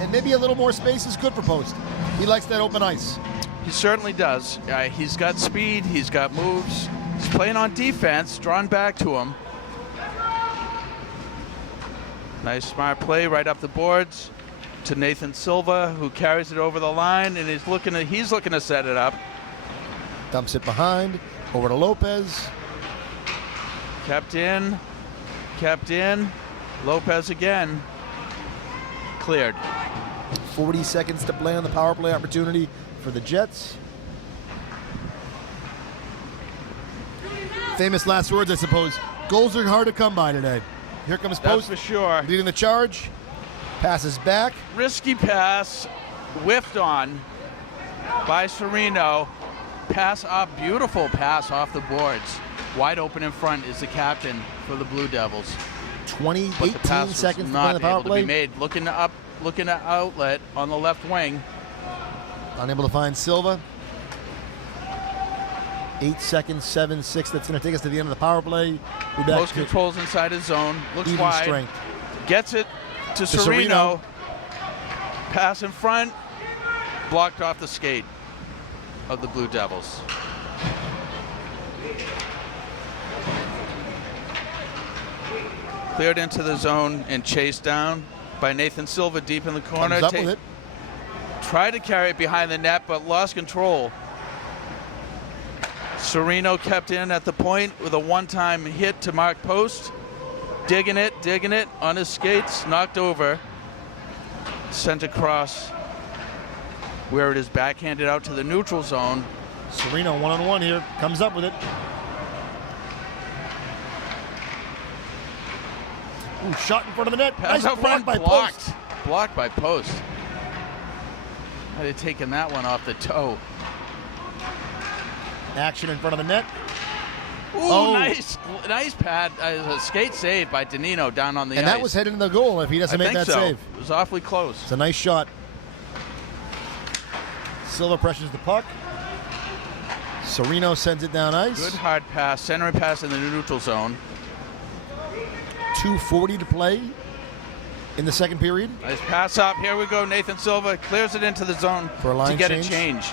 And maybe a little more space is good for Post. He likes that open ice. He certainly does. He's got speed. He's got moves. He's playing on defense, drawn back to him. Nice smart play right up the boards to Nathan Silva, who carries it over the line, and he's looking to set it up. Dumps it behind, over to Lopez. Kept in. Lopez again. Cleared. 40 seconds to play on the power play opportunity for the Jets. Famous last words, I suppose. Goals are hard to come by today. Here comes That's Post for sure. leading the charge. Passes back. Risky pass, whiffed on by Sereno. Pass up, beautiful pass off the boards. Wide open in front is the captain for the Blue Devils. 18 But the pass was seconds to play on not the power able to play. be made. Looking at outlet on the left wing. Unable to find Silva. 8 seconds, 7-6. That's going to take us to the end of the power play. Be back Close to controls inside his zone. Looks even wide. strength. Gets it to Sereno. Sereno. Pass in front. Blocked off the skate of the Blue Devils. Cleared into the zone and chased down by Nathan Silva deep in the corner. Comes up with it. Tried to carry it behind the net, but lost control. Sereno kept in at the point with a one-time hit to Mark Post. Digging it on his skates, knocked over. Sent across where it is backhanded out to the neutral zone. Sereno one-on-one here. Comes up with it. Ooh, shot in front of the net. Pass Nice out block front, by blocked. Post. Blocked by Post. I'd have taken that one off the toe. Action in front of the net. Ooh, Oh. nice pad. A skate save by Danino down on the And ice. that was headed in the goal if he doesn't I make think that so. save. It was awfully close. It's a nice shot. Silva pressures the puck. Sereno sends it down ice. Good hard pass, centering pass in the neutral zone. 2:40 to play in the second period. Nice pass up. Here we go. Nathan Silva clears it into the zone For a line to get change. a change.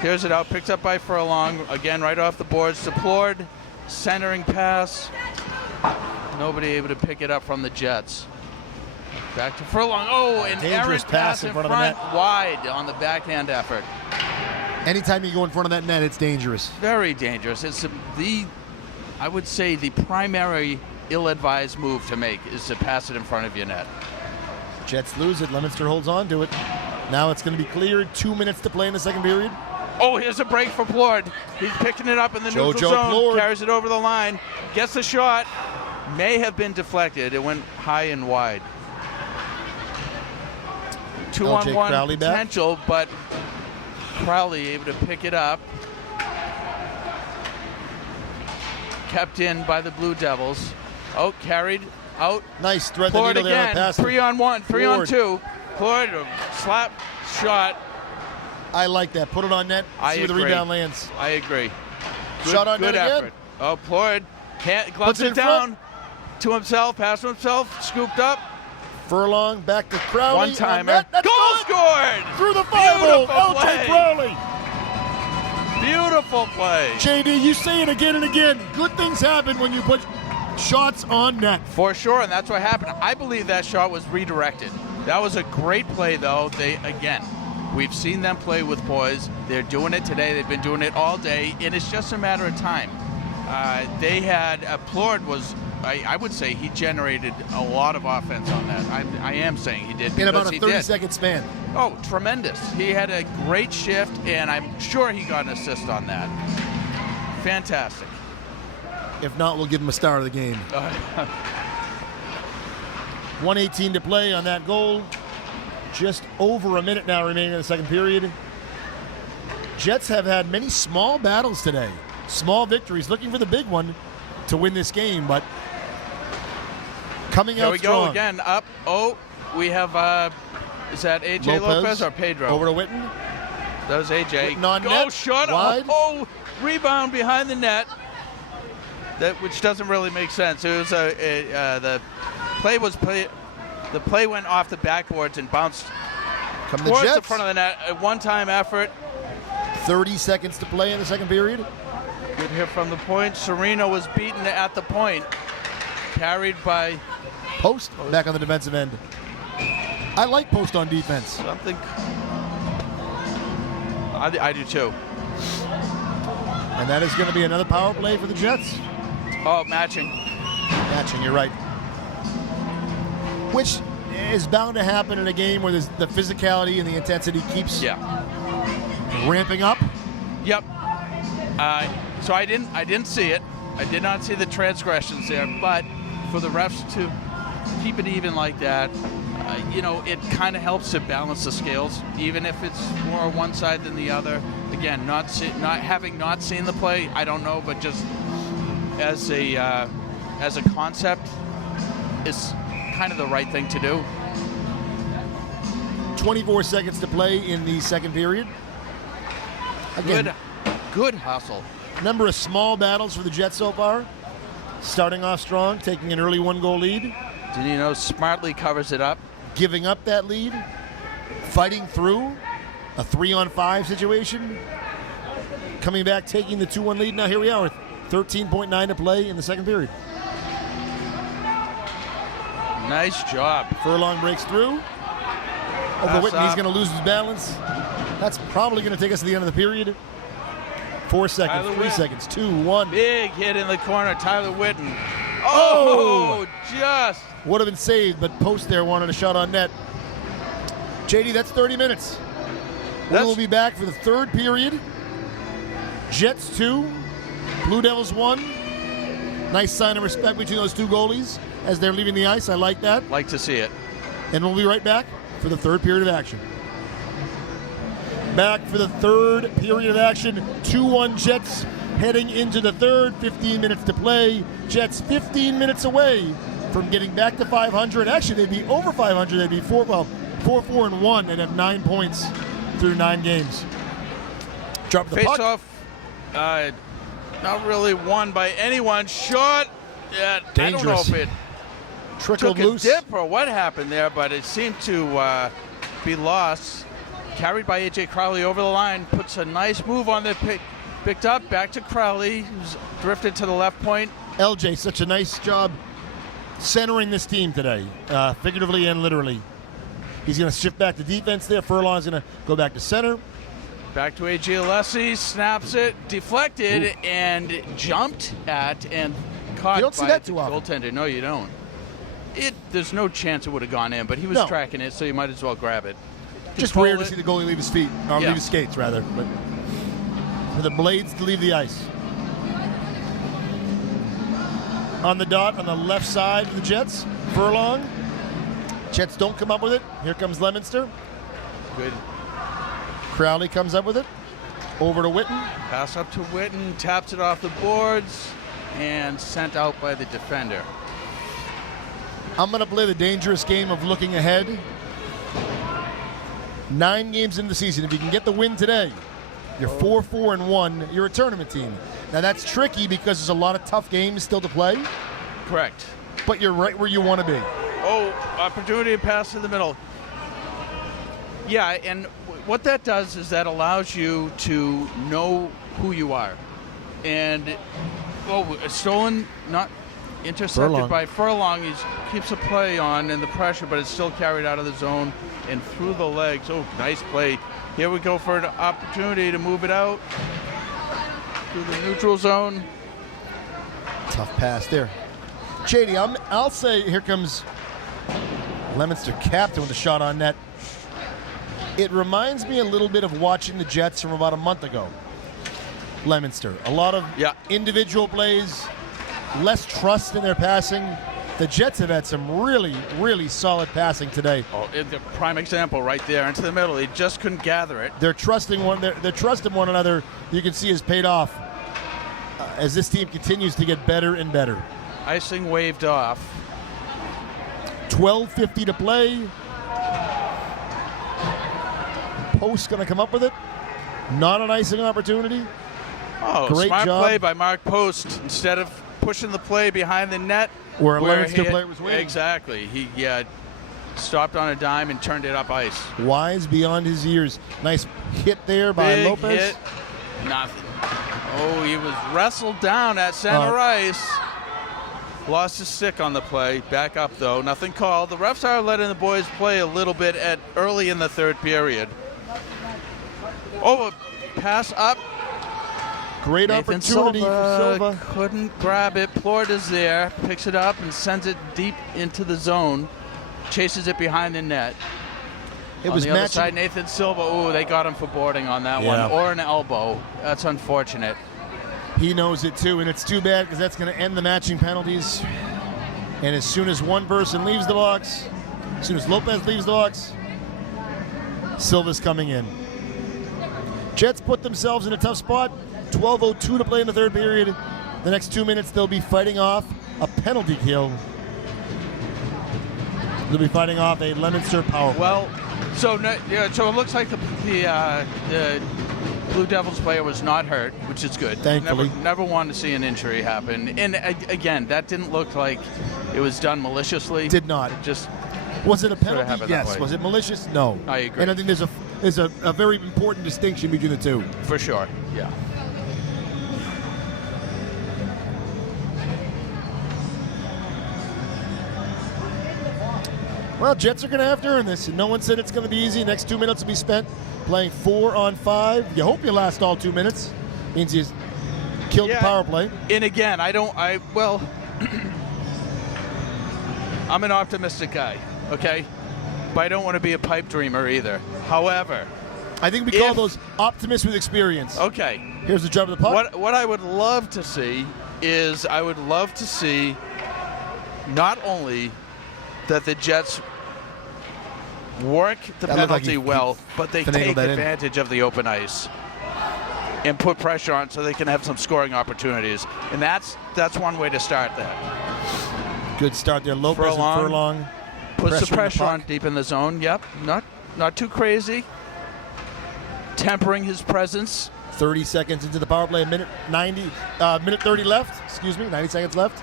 Clears it out. Picked up by Furlong. Again, right off the boards. Deplored. Centering pass. Nobody able to pick it up from the Jets. Back to Furlong. Oh, an Dangerous errant pass in front, of the net. wide on the backhand effort. Anytime you go in front of that net, it's dangerous. Very dangerous. It's I would say the primary ill-advised move to make is to pass it in front of your net. Jets lose it. Leominster holds on to it. Now it's going to be cleared. 2 minutes to play in the second period. Oh, here's a break for Plord. He's picking it up in the neutral zone. Plord carries it over the line, gets the shot. May have been deflected. It went high and wide. 2-on-1 potential, but Crowley able to pick it up. Kept in by the Blue Devils. Oh, carried out. Nice thread the Plord needle there. again. Pass 3-on-1, 3-on-2. Plord, slap shot. I like that. Put it on net. See where the rebound lands. I agree. Shot on net again. Effort. Oh, Plord gloves it down to himself, pass to himself, scooped up. Furlong back to Crowley. One-timer. Goal scored! Through the 5-hole. LJ Crowley. Beautiful play. JD, you say it again and again. Good things happen when you put shots on net. For sure, and that's what happened. I believe that shot was redirected. That was a great play, though. We've seen them play with poise. They're doing it today. They've been doing it all day, and it's just a matter of time. They had Plord was, I would say, he generated a lot of offense on that. I am saying he did. In about a 30-second span. Oh, tremendous. He had a great shift, and I'm sure he got an assist on that. Fantastic. If not, we'll give him a star of the game. 1:18 to play on that goal. Just over a minute now remaining in the second period. Jets have had many small battles today. Small victories, looking for the big one to win this game, but coming out strong. Here we go again, up. Oh, we have, is that A.J. Lopez or Pedro? Over to Witten. That was A.J. Witten on net. Shot. Wide. Oh, rebound behind the net. Which doesn't really make sense. It was the play went off the backboards and bounced towards the front of the net. A one-time effort. 30 seconds to play in the second period. Good hit from the point. Sereno was beaten at the point. Carried by Post back on the defensive end. I like Post on defense. Something. I do too. And that is going to be another power play for the Jets. Oh, matching. Matching, you're right. Which is bound to happen in a game where the physicality and the intensity keeps ramping up. Yep. So I didn't see it. I did not see the transgressions there, but for the refs to keep it even like that, it kind of helps to balance the scales, even if it's more on one side than the other. Again, having not seen the play, I don't know, but just as a concept, it's kind of the right thing to do. 24 seconds to play in the second period. Again, good hustle. Number of small battles for the Jets so far. Starting off strong, taking an early 1-goal lead. Danino smartly covers it up. Giving up that lead. Fighting through a 3-on-5 situation. Coming back, taking the 2-1 lead. Now here we are with 13.9 to play in the second period. Nice job. Furlong breaks through. Over Whitten, he's going to lose his balance. That's probably going to take us to the end of the period. 4 seconds, Tyler 3 Whitten. seconds, 2, 1. Big hit in the corner, Tyler Whitten. Oh, just. Would have been saved, but Post there wanted a shot on net. JD, that's 30 minutes. We'll be back for the third period. Jets 2, Blue Devils 1. Nice sign of respect between those two goalies as they're leaving the ice. I like that. Like to see it. And we'll be right back for the third period of action. Back for the third period of action. 2-1 Jets heading into the third. 15 minutes to play. Jets 15 minutes away from getting back to 500. Actually, they'd be over 500. They'd be 4-4-1 and have 9 points through 9 games. Drop the puck. Face-off, not really won by anyone. Shot. Dangerous. I don't know if it Trickled took loose. a dip or what happened there, but it seemed to be lost. Carried by A.J. Crowley over the line. Puts a nice move on the pick. Picked up. Back to Crowley. Who's drifted to the left point. LJ, such a nice job centering this team today, figuratively and literally. He's going to shift back to defense there. Furlong's going to go back to center. Back to A.J. Alessi. Snaps it. Deflected and jumped at and caught You don't see by that the too often. goaltender. No, you don't. There's no chance it would have gone in, but he was tracking it, so you might as well grab it. Just pull rare to it. see the goalie leave his feet, or Yeah. leave his skates rather, but for the blades to leave the ice. On the dot on the left side of the Jets, Furlong. Jets don't come up with it. Here comes Leominster. Good Crowley comes up with it. Over to Witten. pass up to Witten, taps it off the boards, and sent out by the defender. I'm going to play the dangerous game of looking ahead. 9 games in the season. If you can get the win today, you're 4-4-1. You're a tournament team. Now that's tricky because there's a lot of tough games still to play, Correct. but you're right where you want to be. Oh, opportunity to pass to the middle. Yeah, and what that does is that allows you to know who you are. And, stolen, not intercepted Furlong. by Furlong. He keeps a play on and the pressure, but it's still carried out of the zone and through the legs. Oh, nice play. Here we go for an opportunity to move it out through the neutral zone. Tough pass there. JD, I'll say here comes Leominster captain with a shot on net. It reminds me a little bit of watching the Jets from about a month ago. Leominster. A lot of individual plays, less trust in their passing. The Jets have had some really, really solid passing today. Oh, the prime example right there into the middle. He just couldn't gather it. They're trusting their trust in one another. You can see has paid off as this team continues to get better and better. Icing waved off. 12:50 to play. Post going to come up with it. Not an icing opportunity. Oh, Great smart job. play by Mark Post. Instead of pushing the play behind the net, Where a Leominster he- player was waiting. Exactly. He stopped on a dime and turned it up ice. Wise beyond his years. Nice hit there by Big Lopez. hit. Nothing. Oh, he was wrestled down at center ice. Lost his stick on the play. Back up, though. Nothing called. The refs are letting the boys play a little bit early in the third period. Oh, a pass up. Great Nathan opportunity for Silva. couldn't grab it. Porter's there, picks it up and sends it deep into the zone. Chases it behind the net. It On was the other matching. side, Nathan Silva. Oh, they got him for boarding on that Yeah. one, or an elbow. That's unfortunate. He knows it too, and it's too bad because that's going to end the matching penalties. And as soon as one person leaves the box, as soon as Lopez leaves the box, Silva's coming in. Jets put themselves in a tough spot. 12:02 to play in the third period. The next 2 minutes, they'll be fighting off a penalty kill. They'll be fighting off a Leominster power play. Well, so it looks like the Blue Devils player was not hurt, which is good. Thankfully. Never wanted to see an injury happen. And again, that didn't look like it was done maliciously. Did not. Just Was it a happened penalty? that Yes. way. Was it malicious? No. I agree. And I think there's a very important distinction between the two. for sure. Yeah. Well, Jets are going to have to earn this, and no one said it's going to be easy. Next 2 minutes will be spent playing 4-on-5. You hope you last all 2 minutes. Means you killed the power play. And again, I'm an optimistic guy, okay? But I don't want to be a pipe dreamer either. However, I think we call those optimists with experience. okay, Here's the job of the puck. what I would love to see is not only that the Jets work the That looked like penalty he well, but they finagled take that in. advantage of the open ice and put pressure on so they can have some scoring opportunities. And that's one way to start that. Good start there. Lopez and Furlong. Puts the pressuring the pressure puck. on deep in the zone. Yep, not too crazy. Tempering his presence. 30 seconds into the power play. Minute 30 left. Excuse me, 90 seconds left.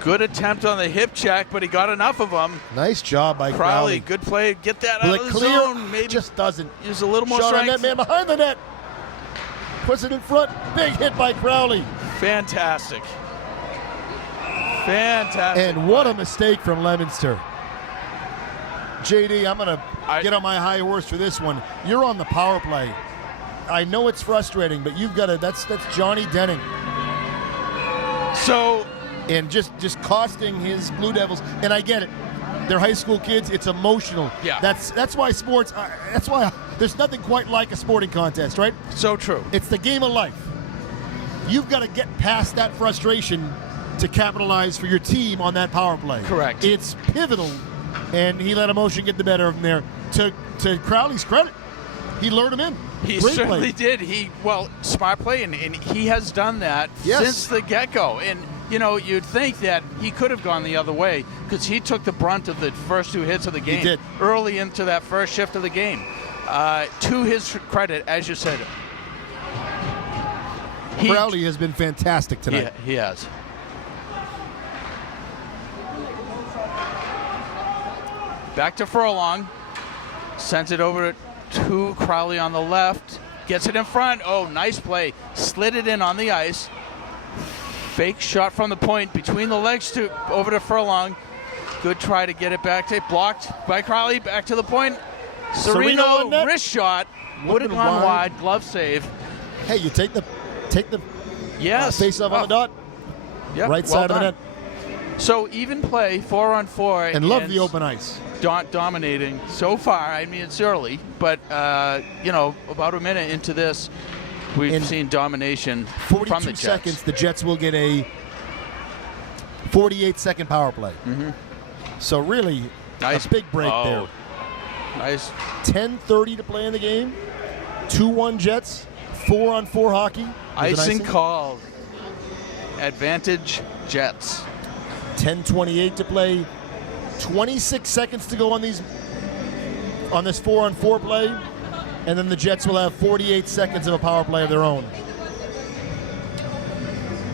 Good attempt on the hip check, but he got enough of them. Nice job by Crowley. Good play. Get that Will out it of the clear? zone. Maybe Just doesn't. use a little more Shot on that strength. man behind the net. Puts it in front. Big hit by Crowley. Fantastic. Fantastic. And what a mistake from Leominster. JD, I'm going to get on my high horse for this one. You're on the power play. I know it's frustrating, but you've got to, that's Johnny Denning. So, And just costing his Blue Devils, and I get it. They're high school kids. It's emotional. Yeah. That's why sports. That's why there's nothing quite like a sporting contest, right? So true. It's the game of life. You've got to get past that frustration to capitalize for your team on that power play. Correct. It's pivotal, and he let emotion get the better of him there. To Crowley's credit, he lured him in. He Great certainly play. did. Smart play, and he has done that Yes. since the get-go. And, you'd think that he could have gone the other way because he took the brunt of the first 2 hits of the game did. early into that first shift of the game. To his credit, as you said, Crowley has been fantastic tonight. He has. Back to Furlong. Sends it over to Crowley on the left. Gets it in front. Oh, nice play. Slid it in on the ice. Fake shot from the point between the legs over to Furlong. Good try to get it back. Blocked by Crowley. Back to the point. Sereno on net. Wrist shot. Would have gone wide. Glove save. Hey, you take the Yes. face off on the dot. Yep, Right well side of the done. net. So even play, 4-on-4. And love the open ice. Dominating so far. I mean, it's early, but about a minute into this, we've seen domination from the 42 Jets. seconds, the Jets will get a 48-second power play. Mm-hmm. So really, Nice. a big break there. Nice. 10:30 to play in the game. 2-1 Jets. 4-on-4 hockey. There's an Icing called. Advantage Jets. 10:28 to play. 26 seconds to go on this 4-on-4 play, and then the Jets will have 48 seconds of a power play of their own.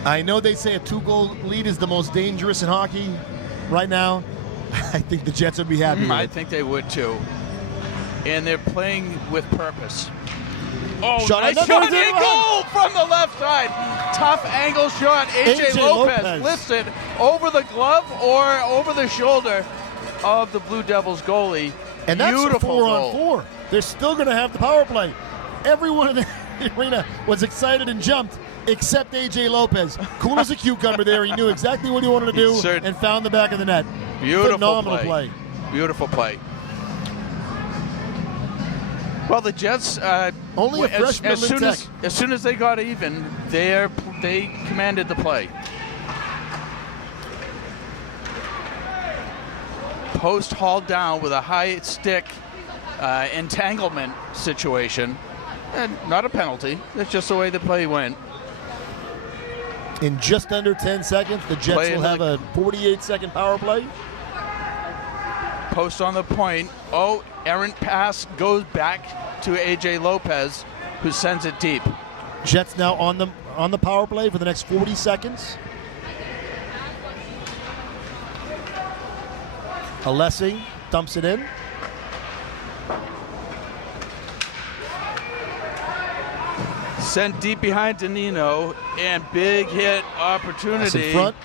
I know they say a 2-goal lead is the most dangerous in hockey right now. I think the Jets would be happy with I it. think they would too. And they're playing with purpose. Oh, Shot nice another shot one. and goal from the left side. Tough angle shot. AJ Lopez lifts it over the glove or over the shoulder of the Blue Devils goalie. And that's Beautiful 4-on-4. goal. They're still going to have the power play. Everyone in the arena was excited and jumped, except AJ Lopez. Cool as a cucumber there. He knew exactly what he wanted to do and found the back of the net. Beautiful Phenomenal play. Beautiful play. Well, the Jets, Only a freshman as soon as they got even, they commanded the play. Post hauled down with a high stick entanglement situation. And not a penalty. That's just the way the play went. In just under 10 seconds, the Jets will have a 48-second power play. Post on the point. Oh, errant pass goes back to AJ Lopez, who sends it deep. Jets now on the power play for the next 40 seconds. Alessi dumps it in. Sent deep behind Danino, and big hit opportunity. That's in front.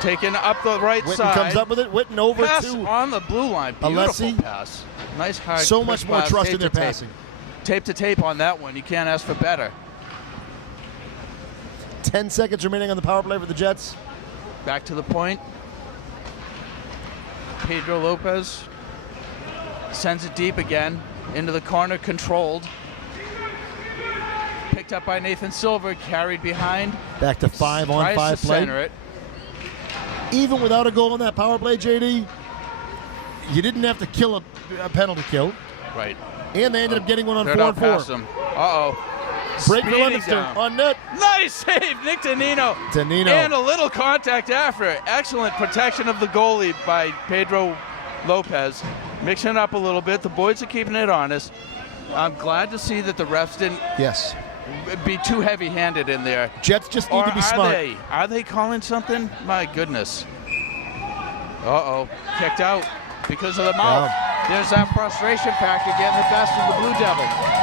Taken up the right Witten side. comes up with it. Witten over pass to on the blue line. Beautiful Alessi. pass. Nice hard. So crisp much more pass, trust tape in their to tape. passing. Tape to tape on that one. You can't ask for better. 10 seconds remaining on the power play for the Jets. Back to the point. Pedro Lopez sends it deep again into the corner, controlled. Picked up by Nathan Silver, carried behind. Back to 5-on-5 Tries to play. center it. Even without a goal on that power play, JD, you didn't have to kill a penalty kill. Right. And they ended up getting one on They're out past 4-on-4. him. Uh-oh. Break for Speeding Leominster down. on net. Nice save, Nick Danino. And a little contact after. Excellent protection of the goalie by Pedro Lopez. Mixing it up a little bit. The boys are keeping it honest. I'm glad to see that the refs didn't be too heavy-handed in there. Jets just need to be smart. Are they calling something? My goodness. Uh-oh. Kicked out because of the mouth. Yeah. There's that frustration factor getting the best of the Blue Devils.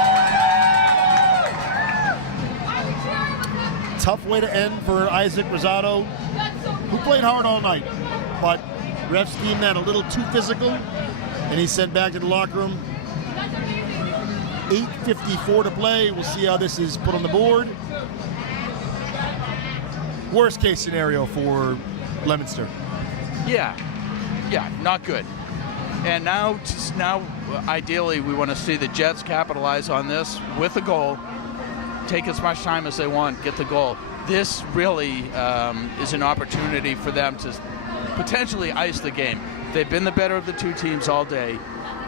Tough way to end for Isaac Rosado, who played hard all night, but refs deemed that a little too physical, and he's sent back to the locker room. 8:54 to play. We'll see how this is put on the board. Worst case scenario for Leominster. Yeah. Yeah, not good. And now, ideally, we want to see the Jets capitalize on this with a goal, take as much time as they want, get the goal. This really is an opportunity for them to potentially ice the game. They've been the better of the two teams all day.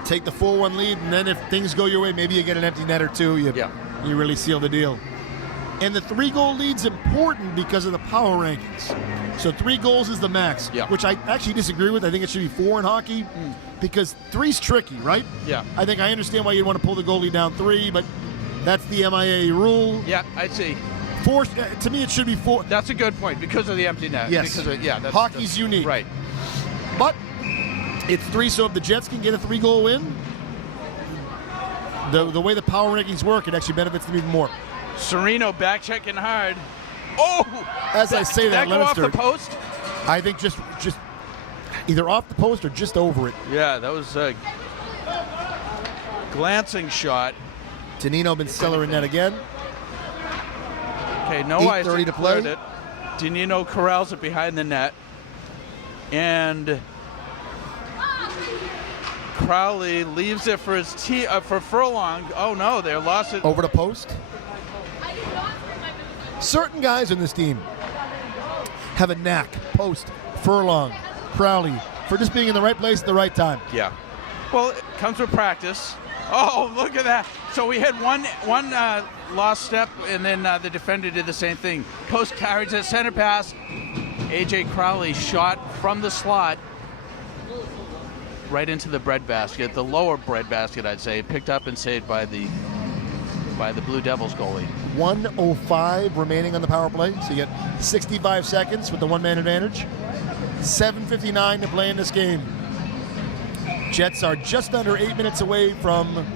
Take the 4-1 lead, and then if things go your way, maybe you get an empty net or two. You really seal the deal. And the 3-goal lead's important because of the power rankings. So 3 goals is the max, which I actually disagree with. I think it should be 4 in hockey because 3's tricky, right? Yeah. I think I understand why you'd want to pull the goalie down 3, but that's the MIA rule. Yeah, I see. 4, to me, it should be 4. That's a good point because of the empty net. Yes. Because of, hockey's unique. Right. But it's 3, so if the Jets can get a 3-goal win, the way the power rankings work, it actually benefits them even more. Serino back checking hard. Oh! As I say that, go off Leominster, the post? I think just either off the post or just over it. Yeah, that was a glancing shot. Tonino been cellaring net again. Okay, no ice. 8:30 to play. It. Tonino corrals it behind the net. And Crowley leaves it for his for Furlong. Oh no, they lost it. Over the post. Certain guys on this team have a knack, post, Furlong, Crowley, for just being in the right place at the right time. Yeah. Well, it comes with practice. Oh, look at that. So we had one lost step, and then the defender did the same thing. Post carries a center pass. A.J. Crowley shot from the slot right into the breadbasket, the lower breadbasket, I'd say, picked up and saved by the Blue Devils goalie. 1:05 remaining on the power play, so you get 65 seconds with the one-man advantage. 7:59 to play in this game. Jets are just under 8 minutes away from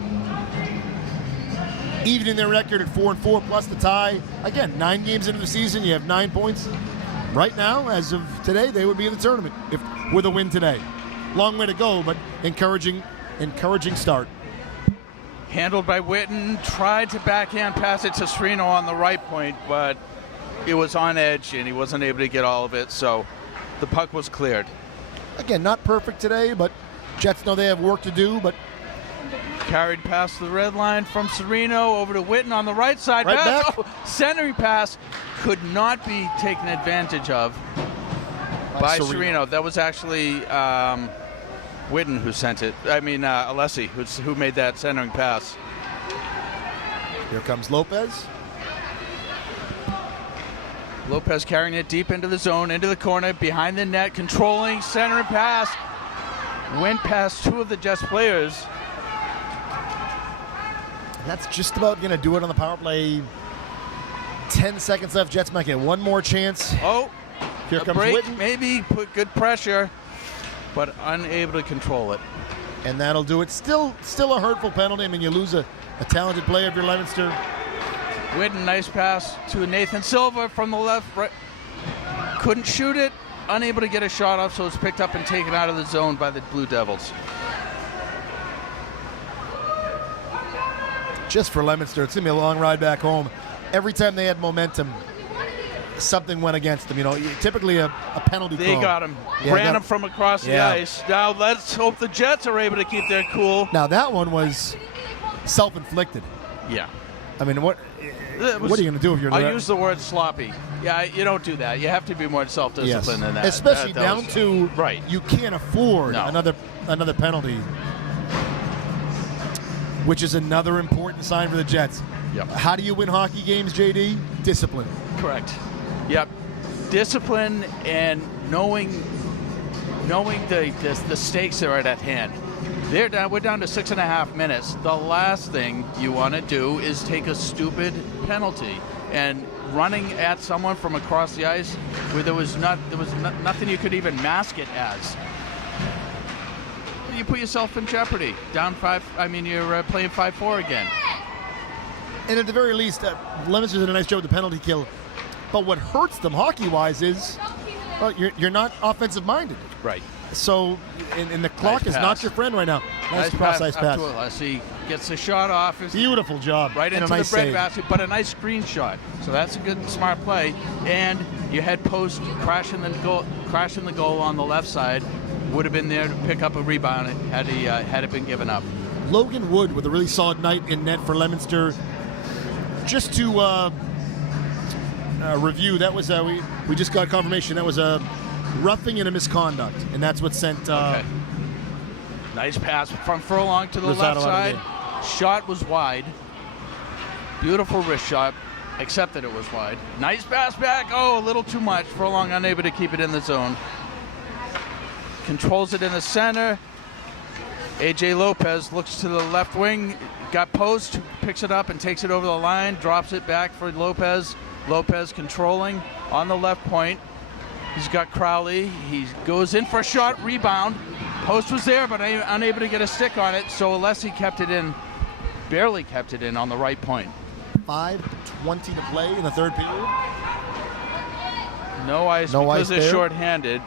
evening their record at 4-4 plus the tie. Again, 9 games into the season, you have 9 points. Right now, as of today, they would be in the tournament with a win today. Long way to go, but encouraging start. Handled by Witten, tried to backhand pass it to Serino on the right point, but it was on edge and he wasn't able to get all of it, so the puck was cleared. Again, not perfect today, but Jets know they have work to do, but carried past the red line from Serino over to Witten on the right side. Right back. Oh, centering pass could not be taken advantage of by Serino. That was actually Witten who sent it. I mean, Alessi who made that centering pass. Here comes Lopez. Lopez carrying it deep into the zone, into the corner, behind the net, controlling, centering pass. Went past 2 of the Jets players. That's just about going to do it on the power play. 10 seconds left. Jets might get one more chance. Oh, here comes break, Witten. maybe put good pressure, but unable to control it. And that'll do it. Still a hurtful penalty. I mean, you lose a talented player of your Leominster. Witten, nice pass to Nathan Silva from the left. Right. Couldn't shoot it. Unable to get a shot off, so it's picked up and taken out of the zone by the Blue Devils. Just for Leominster, it's going to be a long ride back home. Every time they had momentum, something went against them. You know, typically a penalty They call. got him. Yeah, Ran him from across the ice. Now let's hope the Jets are able to keep their cool. Now that one was self-inflicted. Yeah. I mean, what are you going to do if you're I use the word sloppy. Yeah, you don't do that. You have to be more self-disciplined than that. Especially down to right. You can't afford another penalty, which is another important sign for the Jets. Yep. How do you win hockey games, JD? Discipline. Correct. Yep. Discipline and knowing the stakes that are at hand. We're down to 6.5 minutes. The last thing you want to do is take a stupid penalty. And running at someone from across the ice where there was nothing you could even mask it as. You put yourself in jeopardy. Down 5. I mean, you're playing 5-4 again. And at the very least, Leominster did a nice job with the penalty kill. But what hurts them hockey-wise is you're not offensive-minded. Right. So, and the clock is not your friend right now. Nice pass. Alessi gets the shot off. Beautiful job. Right into nice the breadbasket, but a nice screen shot. So that's a good, smart play. And you head post, crashing the goal on the left side. would have been there to pick up a rebound had it been given up. Logan Wood with a really solid night in net for Leominster. Just to review, that was we just got confirmation that was a roughing and a misconduct, and that's what sent. Okay. Nice pass from Furlong to the left side. Shot was wide. Beautiful wrist shot, except that it was wide. Nice pass back. Oh, a little too much. Furlong unable to keep it in the zone. Controls it in the center. AJ Lopez looks to the left wing. Got post, picks it up and takes it over the line. Drops it back for Lopez. Lopez controlling on the left point. He's got Crowley. He goes in for a shot, rebound. Post was there, but unable to get a stick on it. So Alessi kept it in, barely kept it in on the right point. 5:20 to play in the third period. No ice No because ice they're there. short-handed.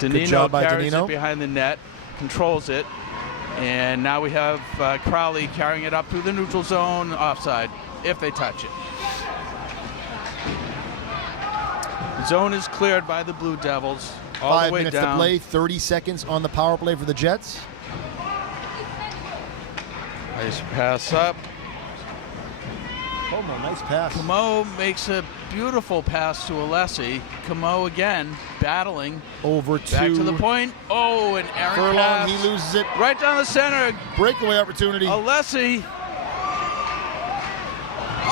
Good Danino job by carries Danino. it behind the net, controls it, and now we have Crowley carrying it up through the neutral zone, offside, if they touch it. The zone is cleared by the Blue Devils all 5 the way minutes down. to play, 30 seconds on the power play for the Jets. Nice pass up. Como, nice pass. Camo makes a beautiful pass to Alessi. Camo again battling Over back to the point. Oh, an errant Furlong, pass. he loses it. Right down the center. Breakaway opportunity. Alessi.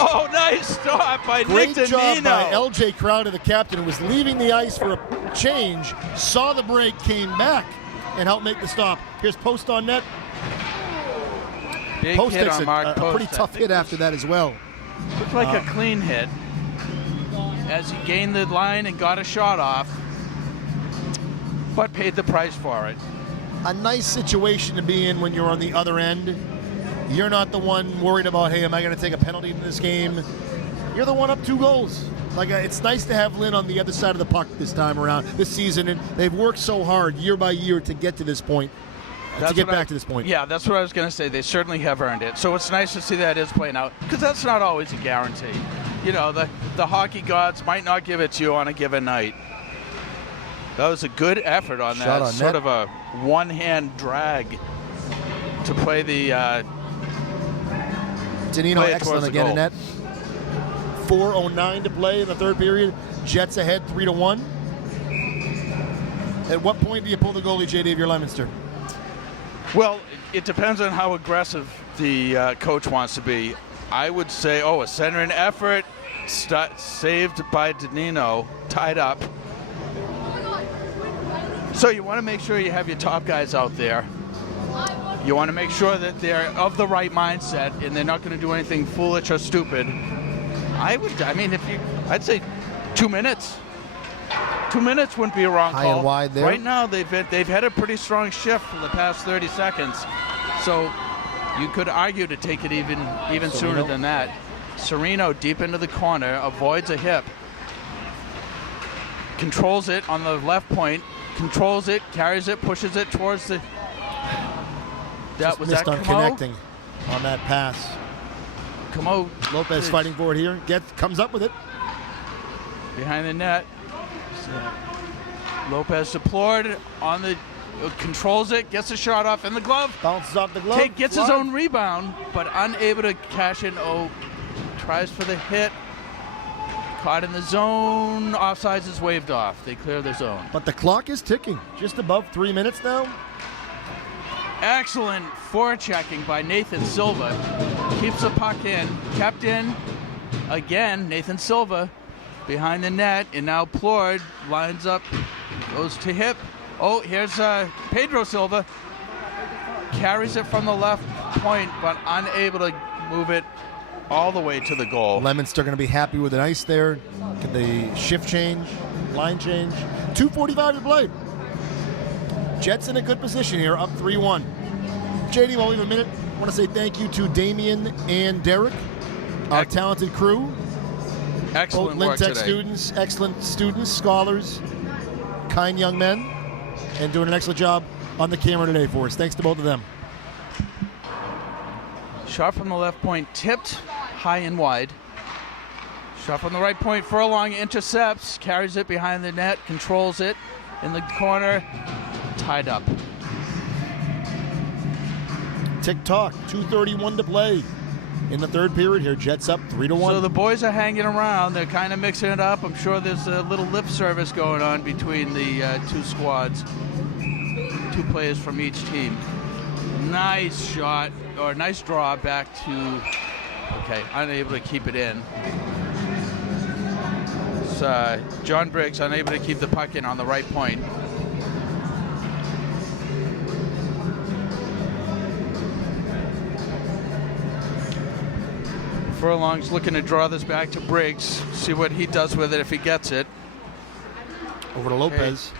Oh, nice stop by Great Nick job Danino. by LJ Crowder, the captain, who was leaving the ice for a change, saw the break, came back, and helped make the stop. Here's Post on net. Big Post hit takes on a Mark Post. pretty tough hit after that as well. Looked like a clean hit as he gained the line and got a shot off, but paid the price for it. A nice situation to be in when you're on the other end. You're not the one worried about, hey, am I going to take a penalty in this game? You're the one up 2 goals. Like, it's nice to have Lynn on the other side of the puck this time around, this season. And they've worked so hard year by year to get to this point, to this point. Yeah, that's what I was going to say. They certainly have earned it. So it's nice to see that is playing out, because that's not always a guarantee. You know, the hockey gods might not give it to you on a given night. That was a good effort on Shot that. on Sort net. of a one-hand drag to play the Danino play it excellent towards the again in goal. net. 4:09 to play in the third period. Jets ahead 3-1. At what point do you pull the goalie, JD, if you're Leominster? Well, it depends on how aggressive the coach wants to be. I would say, a centering effort, saved by Danino, tied up. So you want to make sure you have your top guys out there. You want to make sure that they're of the right mindset and they're not going to do anything foolish or stupid. I'd say 2 minutes. 2 minutes wouldn't be a wrong High call. and wide there. Right now, they've had a pretty strong shift for the past 30 seconds. So you could argue to take it even sooner than that. Sereno deep into the corner, avoids a hip. Controls it on the left point. Controls it, carries it, pushes it towards the... Just Was missed that on Camo? connecting on that pass. Camo Lopez fighting for it here. Comes up with it. behind the net. Lopez deployed on the... controls it, gets a shot off in the glove. Bounces off the glove. Gets his own rebound, but unable to cash in. Tries for the hit. Caught in the zone. Offsides is waved off. They clear the zone. But the clock is ticking. Just above 3 minutes now. Excellent forechecking by Nathan Silva. Keeps the puck in. Kept in. Again, Nathan Silva behind the net. And now Plord lines up. Goes to hip. Oh, here's Pedro Silva. Carries it from the left point, but unable to move it all the way to the goal. Leominster going to be happy with an ice there. The shift change, line change. 2:45 to play. Jets in a good position here, up 3-1. JD, while we have a minute, I want to say thank you to Damien and Derek, our talented crew. Excellent Both work Lintech today. students, excellent students, scholars, kind young men, and doing an excellent job on the camera today for us. Thanks to both of them. Shot from the left point, tipped high and wide. Shot from the right point, Furlong intercepts, carries it behind the net, controls it in the corner. tied up. Tick-tock, 2:31 to play in the third period here. Jets up 3-1. So the boys are hanging around. They're kind of mixing it up. I'm sure there's a little lip service going on between the two squads. Two players from each team. Nice shot, or nice draw back to, okay, unable to keep it in. It's, John Briggs unable to keep the puck in on the right point. Furlong's looking to draw this back to Briggs, see what he does with it if he gets it. Over to Lopez.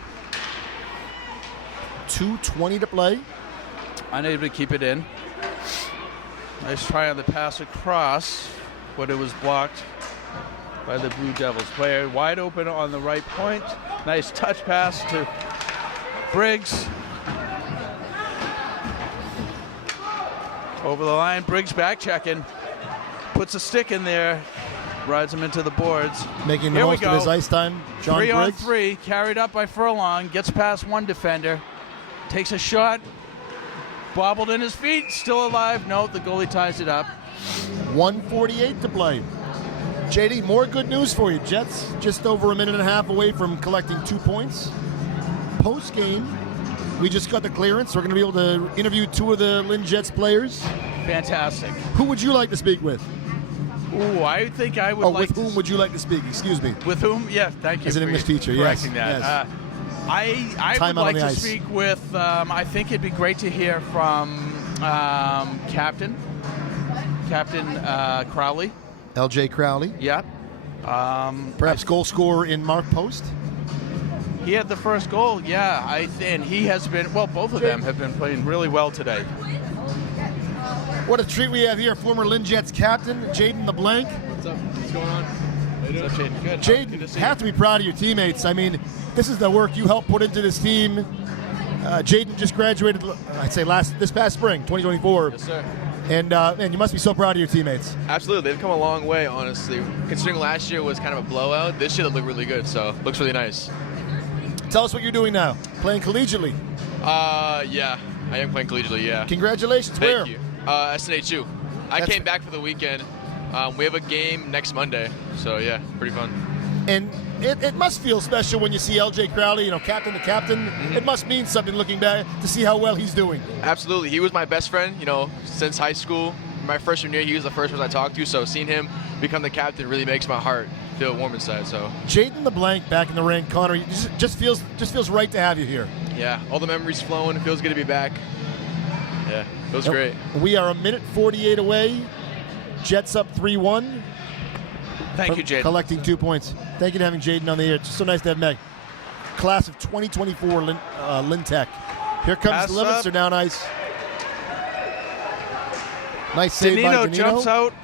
2:20 to play. Unable to keep it in. Nice try on the pass across, but it was blocked by the Blue Devils player. Wide open on the right point. Nice touch pass to Briggs. Over the line, Briggs back checking. Puts a stick in there, rides him into the boards. Making the most of his ice time, John Briggs. 3-on-3, carried up by Furlong, gets past one defender, takes a shot, bobbled in his feet, still alive. No, the goalie ties it up. 1:48 to play. JD, more good news for you. Jets just over a minute and a half away from collecting 2 points. Post game, we just got the clearance. We're going to be able to interview 2 of the Lynn Jets players. Fantastic. Who would you like to speak with? Ooh, I think I would like with whom would you like to speak? Excuse me. With whom? Yeah, thank you. As an English teacher, yes. Correcting that. Yes. I Time would out on like the to ice. speak with, I think it'd be great to hear from Captain Crowley. LJ Crowley. Yeah. Perhaps goal scorer in Mark Post. He had the first goal, yeah. And he has been, well, both of them have been playing really well today. What a treat we have here. Former Lynn Jets captain, Jaden the Blank. What's up? What's going on? How you doing? What's up, Jaden? Good. Jaden, Good to see have to be proud of your teammates. I mean, this is the work you helped put into this team. Jaden just graduated, I'd say this past spring, 2024. Yes, sir. And you must be so proud of your teammates. Absolutely. They've come a long way, honestly. Considering last year was kind of a blowout, this year they look really good, so looks really nice. Tell us what you're doing now. Playing collegiately. Yeah. I am playing collegiately, yeah. Congratulations. Where? Thank you. SNHU. I came back for the weekend. We have a game next Monday, so yeah, pretty fun. And it must feel special when you see LJ Crowley, captain to captain. Mm-hmm. It must mean something looking back to see how well he's doing. Absolutely. He was my best friend, since high school. My freshman year, he was the first person I talked to, so seeing him become the captain really makes my heart feel warm inside. So Jaden the Blank back in the rink. Connor, just feels right to have you here. Yeah, all the memories flowing. It feels good to be back. Yeah, feels great. We are a minute 48 away. Jets up 3-1. Thank you, Jaden. Collecting 2 points. Thank you for having Jaden on the air. It's so nice to have Meg. Class of 2024 Lynn Tech. Here comes Leominster down ice. Nice save by Danino. Jumps out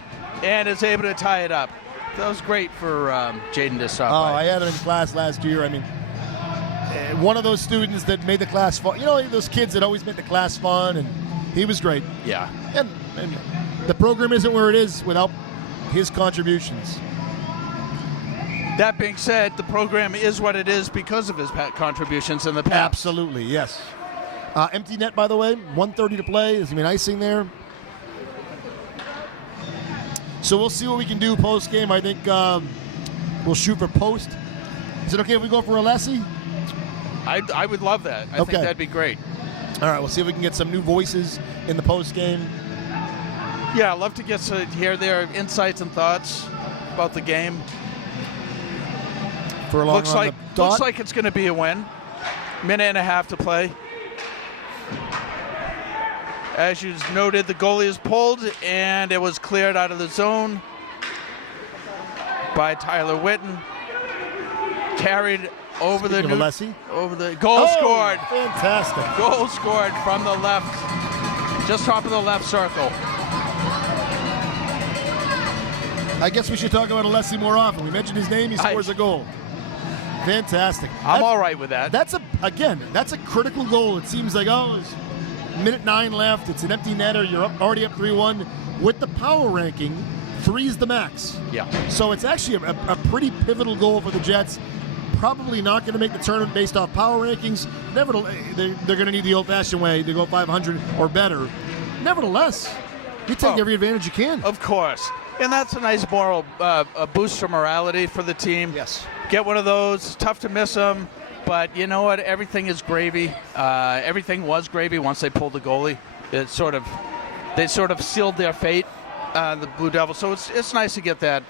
and is able to tie it up. That was great for Jaden to stop by. I had him in class last year. I mean, one of those students that made the class fun. Those kids that always make the class fun, and he was great. Yeah. And the program isn't where it is without his contributions. That being said, the program is what it is because of his contributions in the past. Absolutely, yes. Empty net, by the way. 1:30 to play. There's going to be an icing there. So we'll see what we can do post-game. I think we'll shoot for post. Is it okay if we go for Alessi? I would love that. I think that'd be great. All right, we'll see if we can get some new voices in the post-game. Yeah, I'd love to hear their insights and thoughts about the game. Looks like it's going to be a win. Minute and a half to play. As you noted, the goalie is pulled, and it was cleared out of the zone by Tyler Witten. Carried over the goal scored. Fantastic. Goal scored from the left, just top of the left circle. I guess we should talk about Alessi more often. We mentioned his name, he scores a goal. Fantastic. I'm all right with that. That's a critical goal. It seems like, it's minute 9 left. It's an empty netter. You're already up 3-1. With the power ranking, 3's the max. Yeah. So it's actually a pretty pivotal goal for the Jets. probably not going to make the tournament based off power rankings. Nevertheless, they're going to need the old-fashioned way to go 500 or better. Nevertheless, you take every advantage you can. Of course. And that's a nice moral a boost for morality for the team. Yes. Get one of those. Tough to miss them. But you know what? Everything is gravy. Everything was gravy once they pulled the goalie. They sort of sealed their fate, the Blue Devils. So it's nice to get that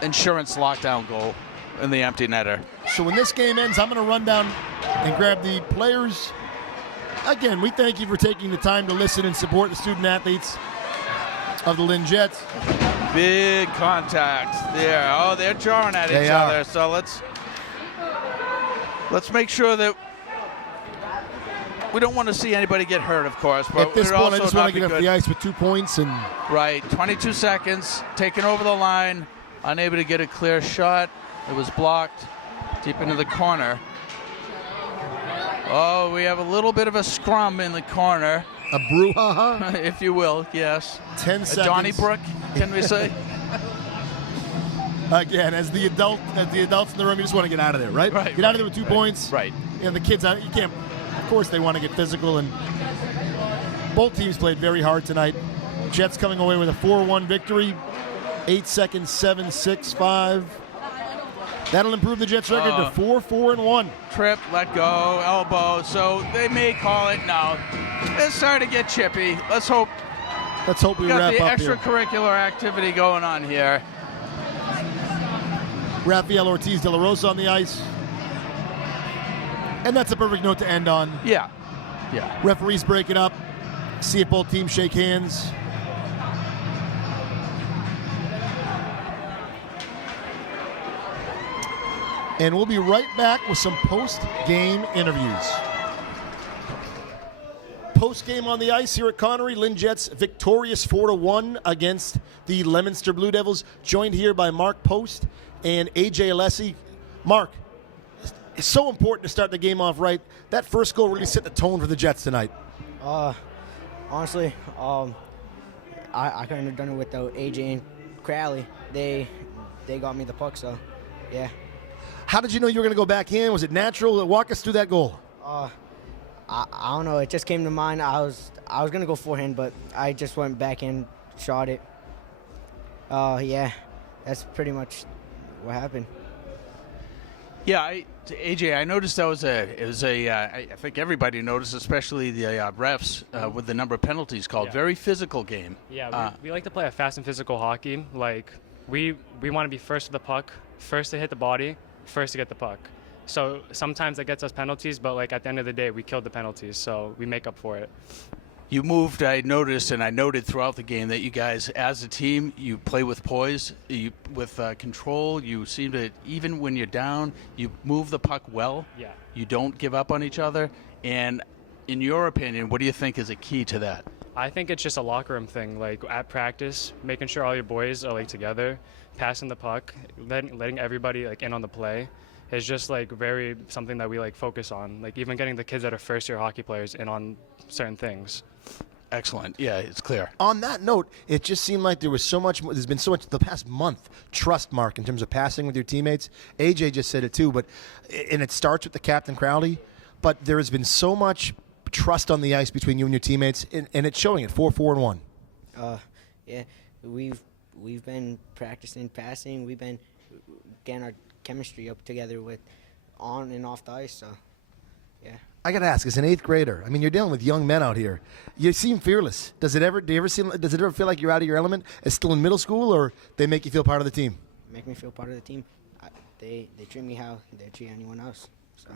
insurance lockdown goal in the empty netter. So when this game ends, I'm going to run down and grab the players. Again, we thank you for taking the time to listen and support the student athletes of the Lynn Jets. Big contact there. Oh, they're jawing at each other. So let's make sure that we don't want to see anybody get hurt, of course. But at this point, I just want to get off the ice with 2 points. Right, 22 seconds, taken over the line, unable to get a clear shot. It was blocked deep into the corner. Oh, we have a little bit of a scrum in the corner. A brouhaha? If you will, yes. 10 seconds. A Donnybrook, can we say? Again, as the adults in the room, you just want to get out of there, right? Get out of there with 2 points. Right. You know, the kids, you can't. Of course, they want to get physical, and both teams played very hard tonight. Jets coming away with a 4-1 victory. 8 seconds, 7-6-5. That'll improve the Jets' record to 4-4-1. Trip, let go, elbow. So they may call it now. It's starting to get chippy. Let's hope we wrap got up the extracurricular activity going on here. Rafael Ortiz de la Rosa on the ice. And that's a perfect note to end on. Yeah. Referees break it up. See if both teams shake hands. And we'll be right back with some post-game interviews. Post-game on the ice here at Connery, Lynn Jets victorious 4-1 against the Leominster Blue Devils, joined here by Mark Post and AJ Alessi. Mark, it's so important to start the game off right. That first goal really set the tone for the Jets tonight. Honestly, I couldn't have done it without AJ and Crowley. They got me the puck, so yeah. How did you know you were going to go backhand? Was it natural? Walk us through that goal. I don't know. It just came to mind. I was going to go forehand, but I just went backhand, shot it. Yeah, that's pretty much what happened. Yeah, AJ, I noticed that I think everybody noticed, especially the refs, with the number of penalties called. Yeah. Very physical game. Yeah, we like to play a fast and physical hockey. Like, we want to be first to the puck, first to hit the body, first to get the puck. So sometimes that gets us penalties, but like at the end of the day, we killed the penalties, so we make up for it. You moved, I noticed, and I noted throughout the game that you guys, as a team, you play with poise, with control. You seem to, even when you're down, you move the puck well. Yeah. You don't give up on each other. And in your opinion, what do you think is a key to that? I think it's just a locker room thing. Like at practice, making sure all your boys are like together, passing the puck, letting everybody like in on the play. Is just like very something that we like focus on. Like even getting the kids that are first-year hockey players in on certain things. Excellent. Yeah, it's clear. On that note, it just seemed like there's been so much the past month trust, Mark, in terms of passing with your teammates. AJ just said it too, and it starts with the captain Crowley, but there has been so much trust on the ice between you and your teammates, and it's showing it 4-4-1. Yeah, we've been practicing passing. We've been getting our chemistry up together with on and off the ice, so yeah. I gotta ask, as an 8th grader, I mean, you're dealing with young men out here. You seem fearless. Does it ever feel like you're out of your element? As still in middle school, or they make you feel part of the team? Make me feel part of the team. They treat me how they treat anyone else. So.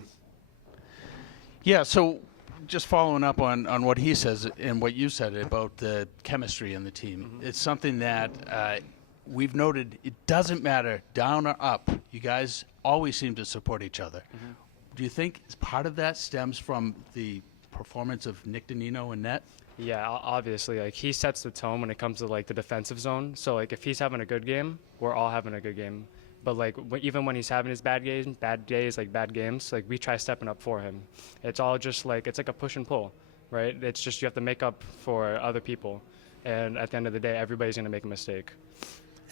Yeah. So, just following up on what he says and what you said about the chemistry in the team, it's something that. We've noted it doesn't matter down or up. You guys always seem to support each other. Mm-hmm. Do you think part of that stems from the performance of Nick Danino in net? Yeah, obviously. Like he sets the tone when it comes to like the defensive zone. So like if he's having a good game, we're all having a good game. But like even when he's having his bad games, like we try stepping up for him. It's all just like it's like a push and pull, right? It's just you have to make up for other people, and at the end of the day, everybody's going to make a mistake.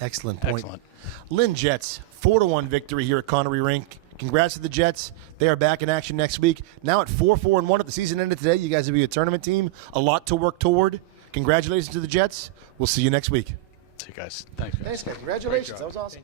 Excellent point. Excellent. Lynn Jets, 4-1 victory here at Connery Rink. Congrats to the Jets. They are back in action next week. Now at 4-4-1 if the season ended today. You guys will be a tournament team. A lot to work toward. Congratulations to the Jets. We'll see you next week. See you guys. Thanks, guys. Thanks, guys. Congratulations. That was awesome.